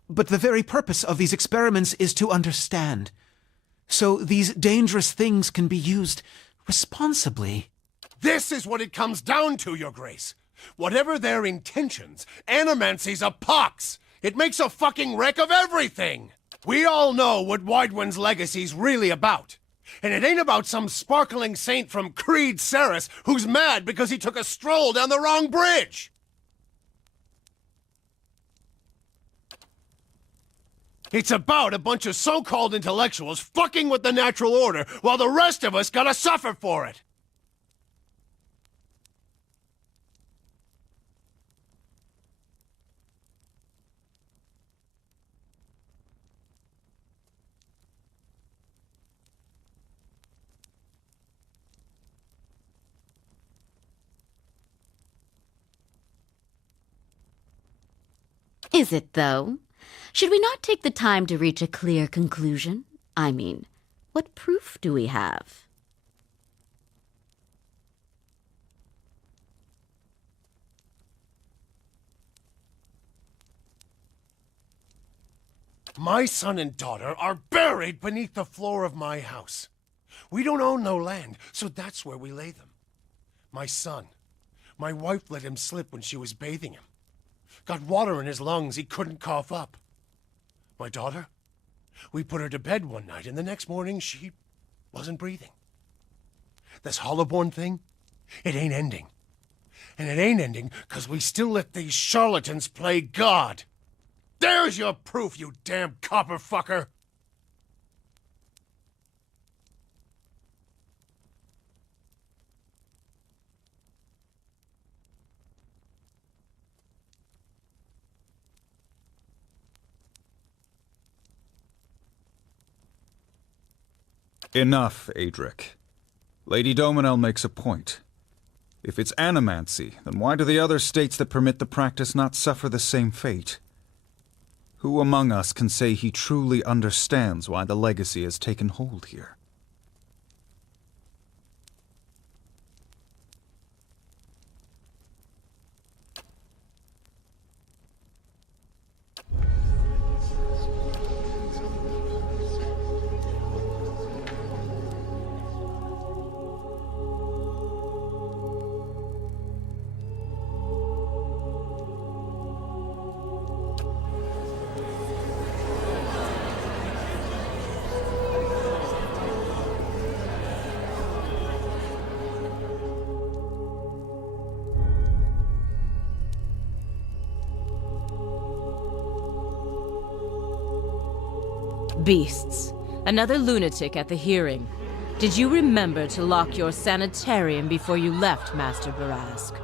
But the very purpose of these experiments is to understand. So these dangerous things can be used responsibly. This is what it comes down to, Your Grace. Whatever their intentions, Animancy's a pox. It makes a fucking wreck of everything. We all know what Widewind's legacy's really about. And it ain't about some sparkling saint from Creed Ceres who's mad because he took a stroll down the wrong bridge. It's about a bunch of so-called intellectuals fucking with the natural order while the rest of us gotta suffer for it. Is it, though? Should we not take the time to reach a clear conclusion? I mean, what proof do we have? My son and daughter are buried beneath the floor of my house. We don't own no land, so that's where we lay them. My son, my wife let him slip when she was bathing him. Got water in his lungs he couldn't cough up. My daughter, we put her to bed one night, and the next morning she wasn't breathing. This Hollowborn thing, it ain't ending. And it ain't ending because we still let these charlatans play God. There's your proof, you damn copper fucker! Enough, Adric. Lady Dominel makes a point. If it's animancy, then why do the other states that permit the practice not suffer the same fate? Who among us can say he truly understands why the legacy has taken hold here? Beasts. Another lunatic at the hearing. Did you remember to lock your sanitarium before you left, Master Barask?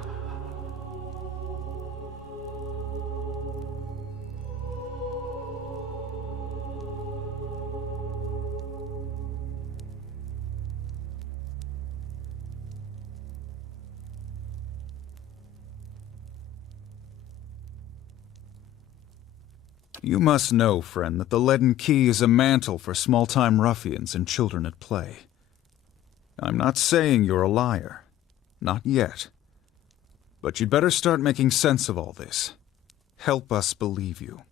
You must know, friend, that the leaden key is a mantle for small-time ruffians and children at play. I'm not saying you're a liar. Not yet. But you'd better start making sense of all this. Help us believe you.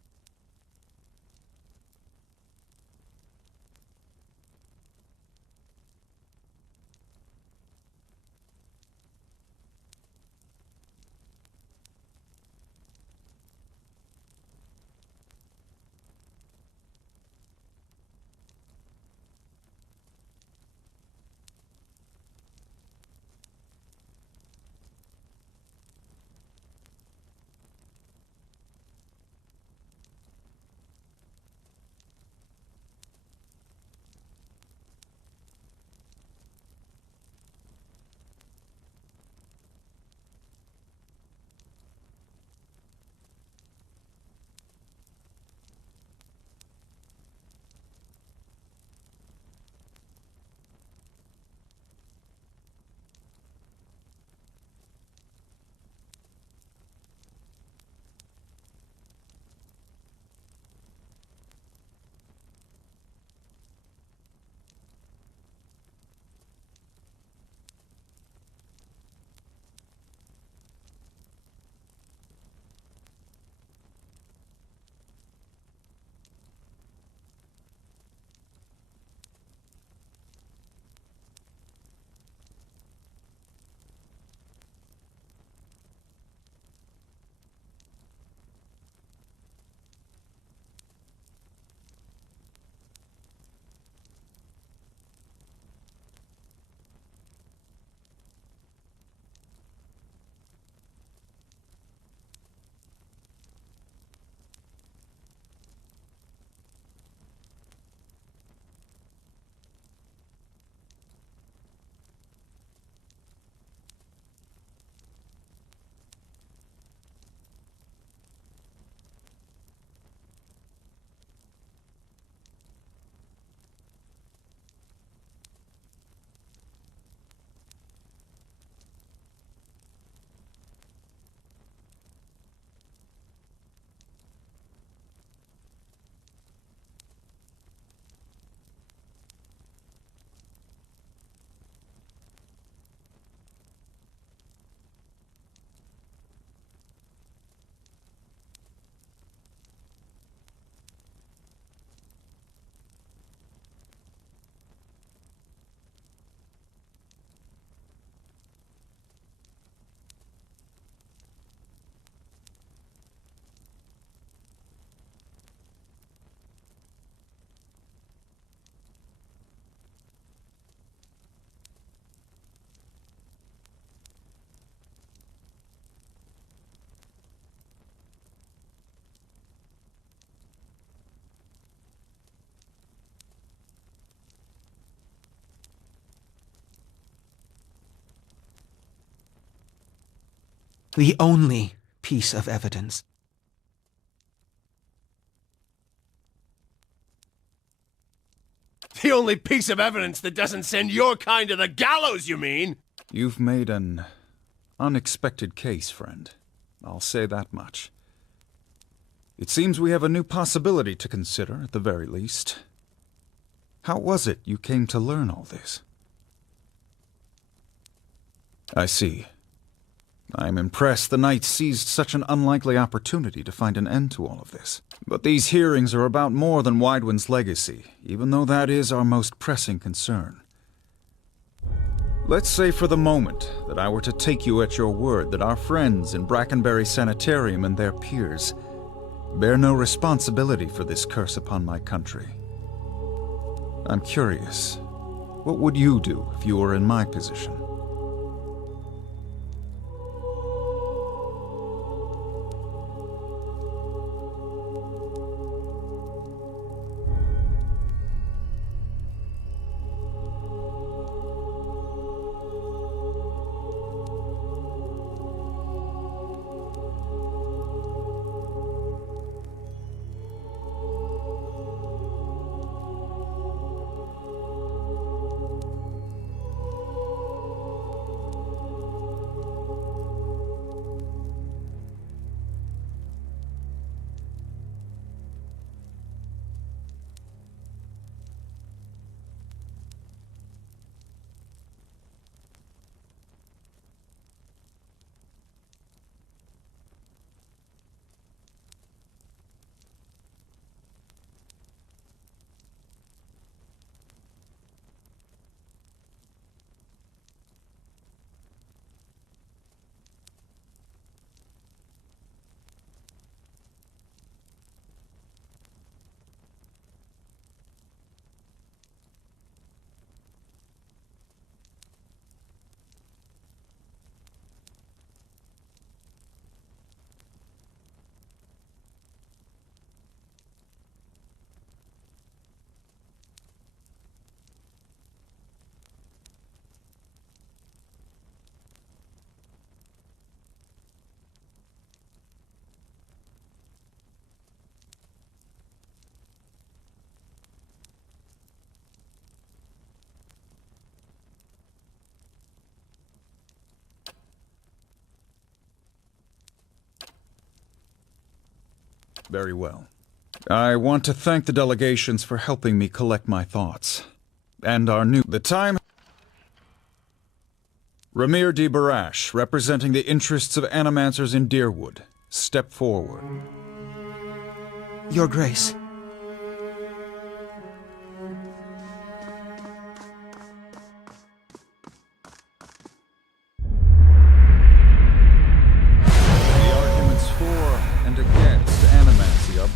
The only piece of evidence. The only piece of evidence that doesn't send your kind to the gallows, you mean? You've made an unexpected case, friend. I'll say that much. It seems we have a new possibility to consider, at the very least. How was it you came to learn all this? I see. I'm impressed the Knights seized such an unlikely opportunity to find an end to all of this. But these hearings are about more than Widewind's legacy, even though that is our most pressing concern. Let's say for the moment that I were to take you at your word that our friends in Brackenbury Sanitarium and their peers bear no responsibility for this curse upon my country. I'm curious, what would you do if you were in my position? Very well. I want to thank the delegations for helping me collect my thoughts. And the time... Ramir D. Barash, representing the interests of animancers in Deerwood. Step forward. Your Grace.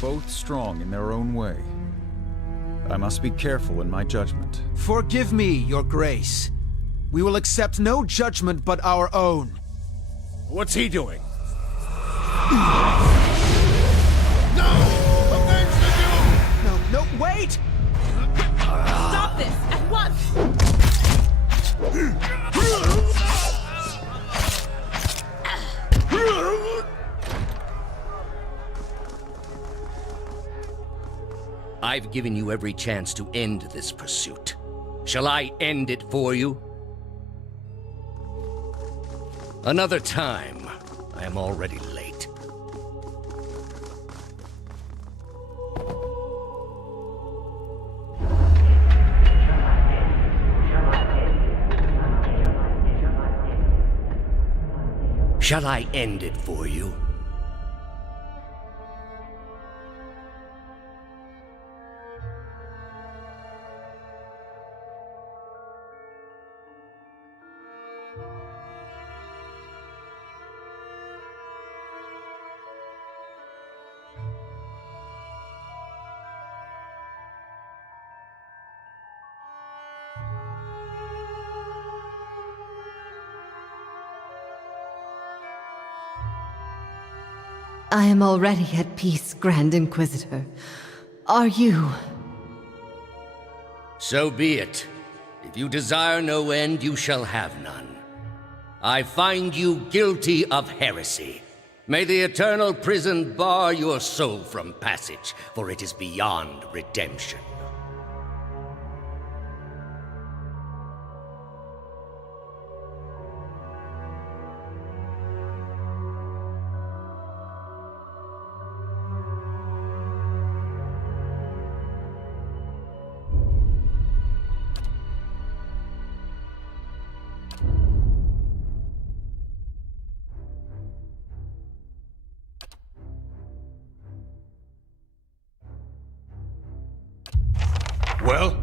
Both strong in their own way. I must be careful in my judgment. Forgive me, Your Grace. We will accept no judgment but our own. What's he doing? No, wait! Stop this at once! I've given you every chance to end this pursuit. Shall I end it for you? Another time. I am already late. Shall I end it for you? I am already at peace, Grand Inquisitor. Are you? So be it. If you desire no end, you shall have none. I find you guilty of heresy. May the eternal prison bar your soul from passage, for it is beyond redemption. Well?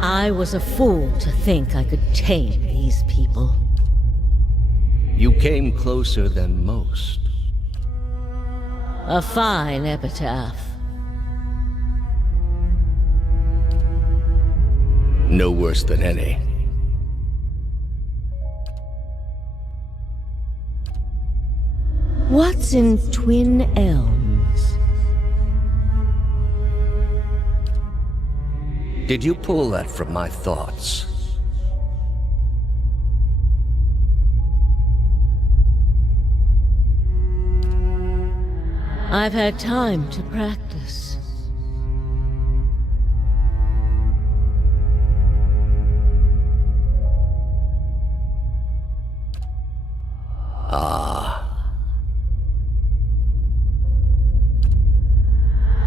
I was a fool to think I could tame these people. You came closer than most. A fine epitaph. No worse than any. What's in Twin Elms? Did you pull that from my thoughts? I've had time to practice. Ah.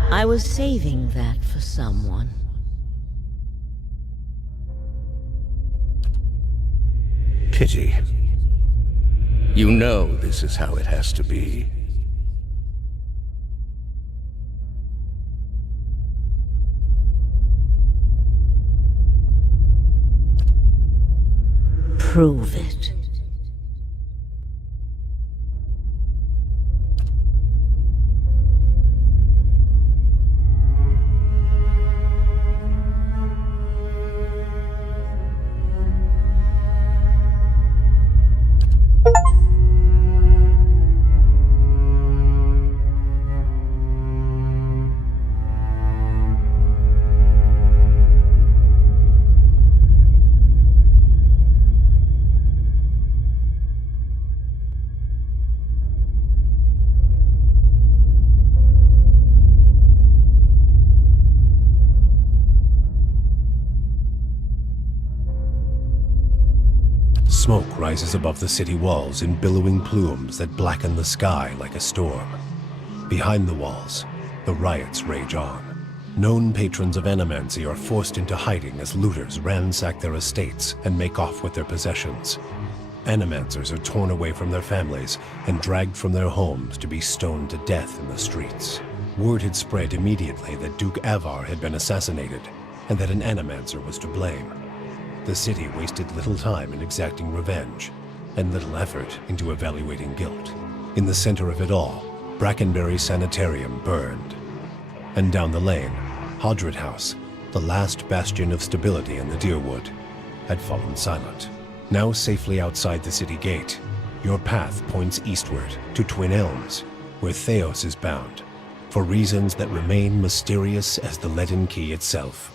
I was saving that for someone. Pity. You know this is how it has to be. Prove it. Smoke rises above the city walls in billowing plumes that blacken the sky like a storm. Behind the walls, the riots rage on. Known patrons of Animancy are forced into hiding as looters ransack their estates and make off with their possessions. Animancers are torn away from their families and dragged from their homes to be stoned to death in the streets. Word had spread immediately that Duke Avar had been assassinated, and that an Animancer was to blame. The city wasted little time in exacting revenge, and little effort into evaluating guilt. In the center of it all, Brackenberry Sanitarium burned. And down the lane, Hodred House, the last bastion of stability in the Deerwood, had fallen silent. Now safely outside the city gate, your path points eastward to Twin Elms, where Theos is bound, for reasons that remain mysterious as the leaden key itself.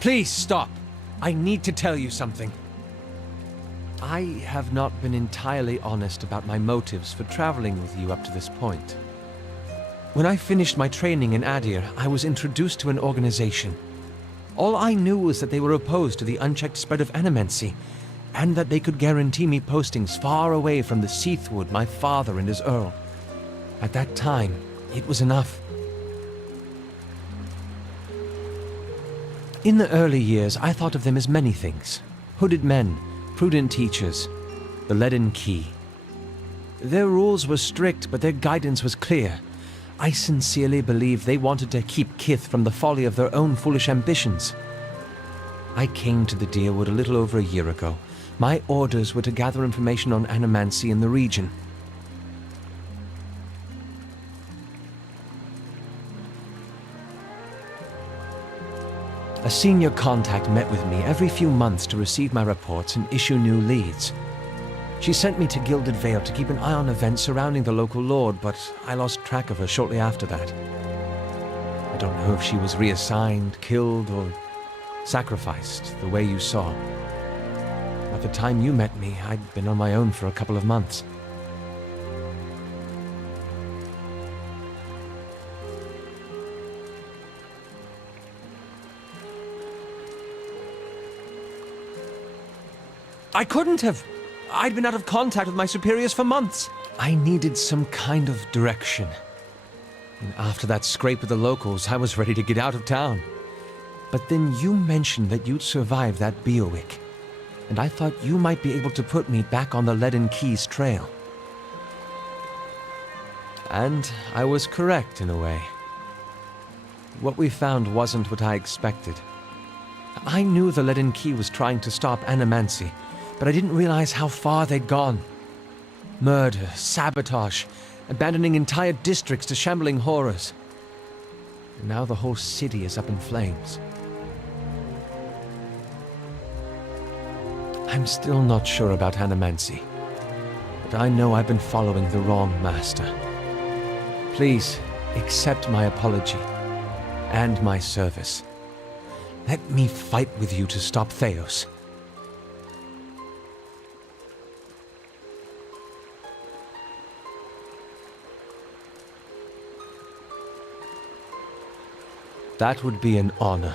Please stop. I need to tell you something. I have not been entirely honest about my motives for traveling with you up to this point. When I finished my training in Adir, I was introduced to an organization. All I knew was that they were opposed to the unchecked spread of animancy, and that they could guarantee me postings far away from the Seathwood, my father and his earl. At that time, it was enough. In the early years, I thought of them as many things. Hooded men, prudent teachers, the leaden key. Their rules were strict, but their guidance was clear. I sincerely believed they wanted to keep Kith from the folly of their own foolish ambitions. I came to the Deerwood a little over a year ago. My orders were to gather information on animancy in the region. A senior contact met with me every few months to receive my reports and issue new leads. She sent me to Gilded Vale to keep an eye on events surrounding the local lord, but I lost track of her shortly after that. I don't know if she was reassigned, killed, or sacrificed the way you saw. At the time you met me, I'd been on my own for a couple of months. I couldn't have. I'd been out of contact with my superiors for months. I needed some kind of direction. And after that scrape with the locals, I was ready to get out of town. But then you mentioned that you'd survived that Beowick, and I thought you might be able to put me back on the Leaden Keys trail. And I was correct in a way. What we found wasn't what I expected. I knew the Leaden Key was trying to stop animancy, but I didn't realize how far they'd gone. Murder, sabotage, abandoning entire districts to shambling horrors. And now the whole city is up in flames. I'm still not sure about animancy, but I know I've been following the wrong master. Please, accept my apology and my service. Let me fight with you to stop Theos. That would be an honor.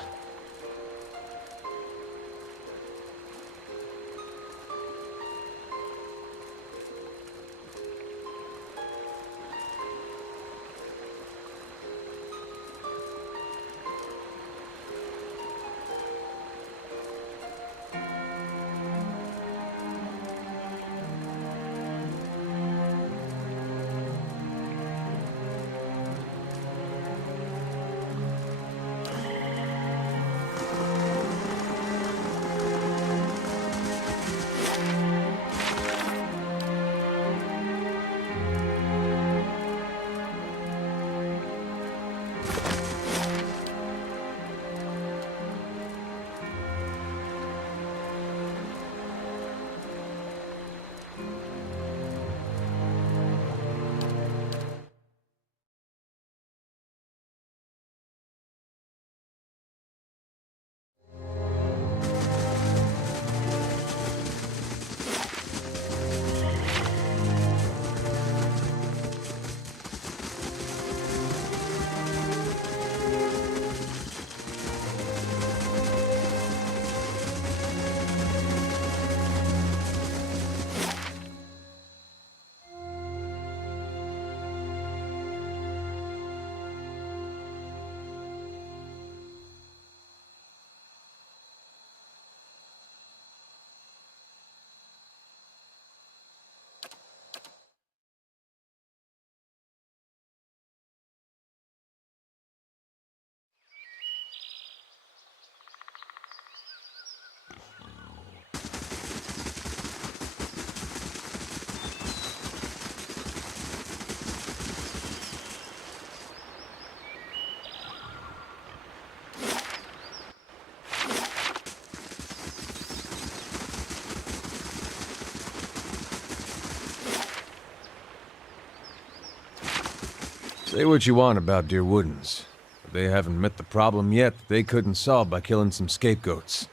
Say what you want about Deerwoodens, but they haven't met the problem yet that they couldn't solve by killing some scapegoats.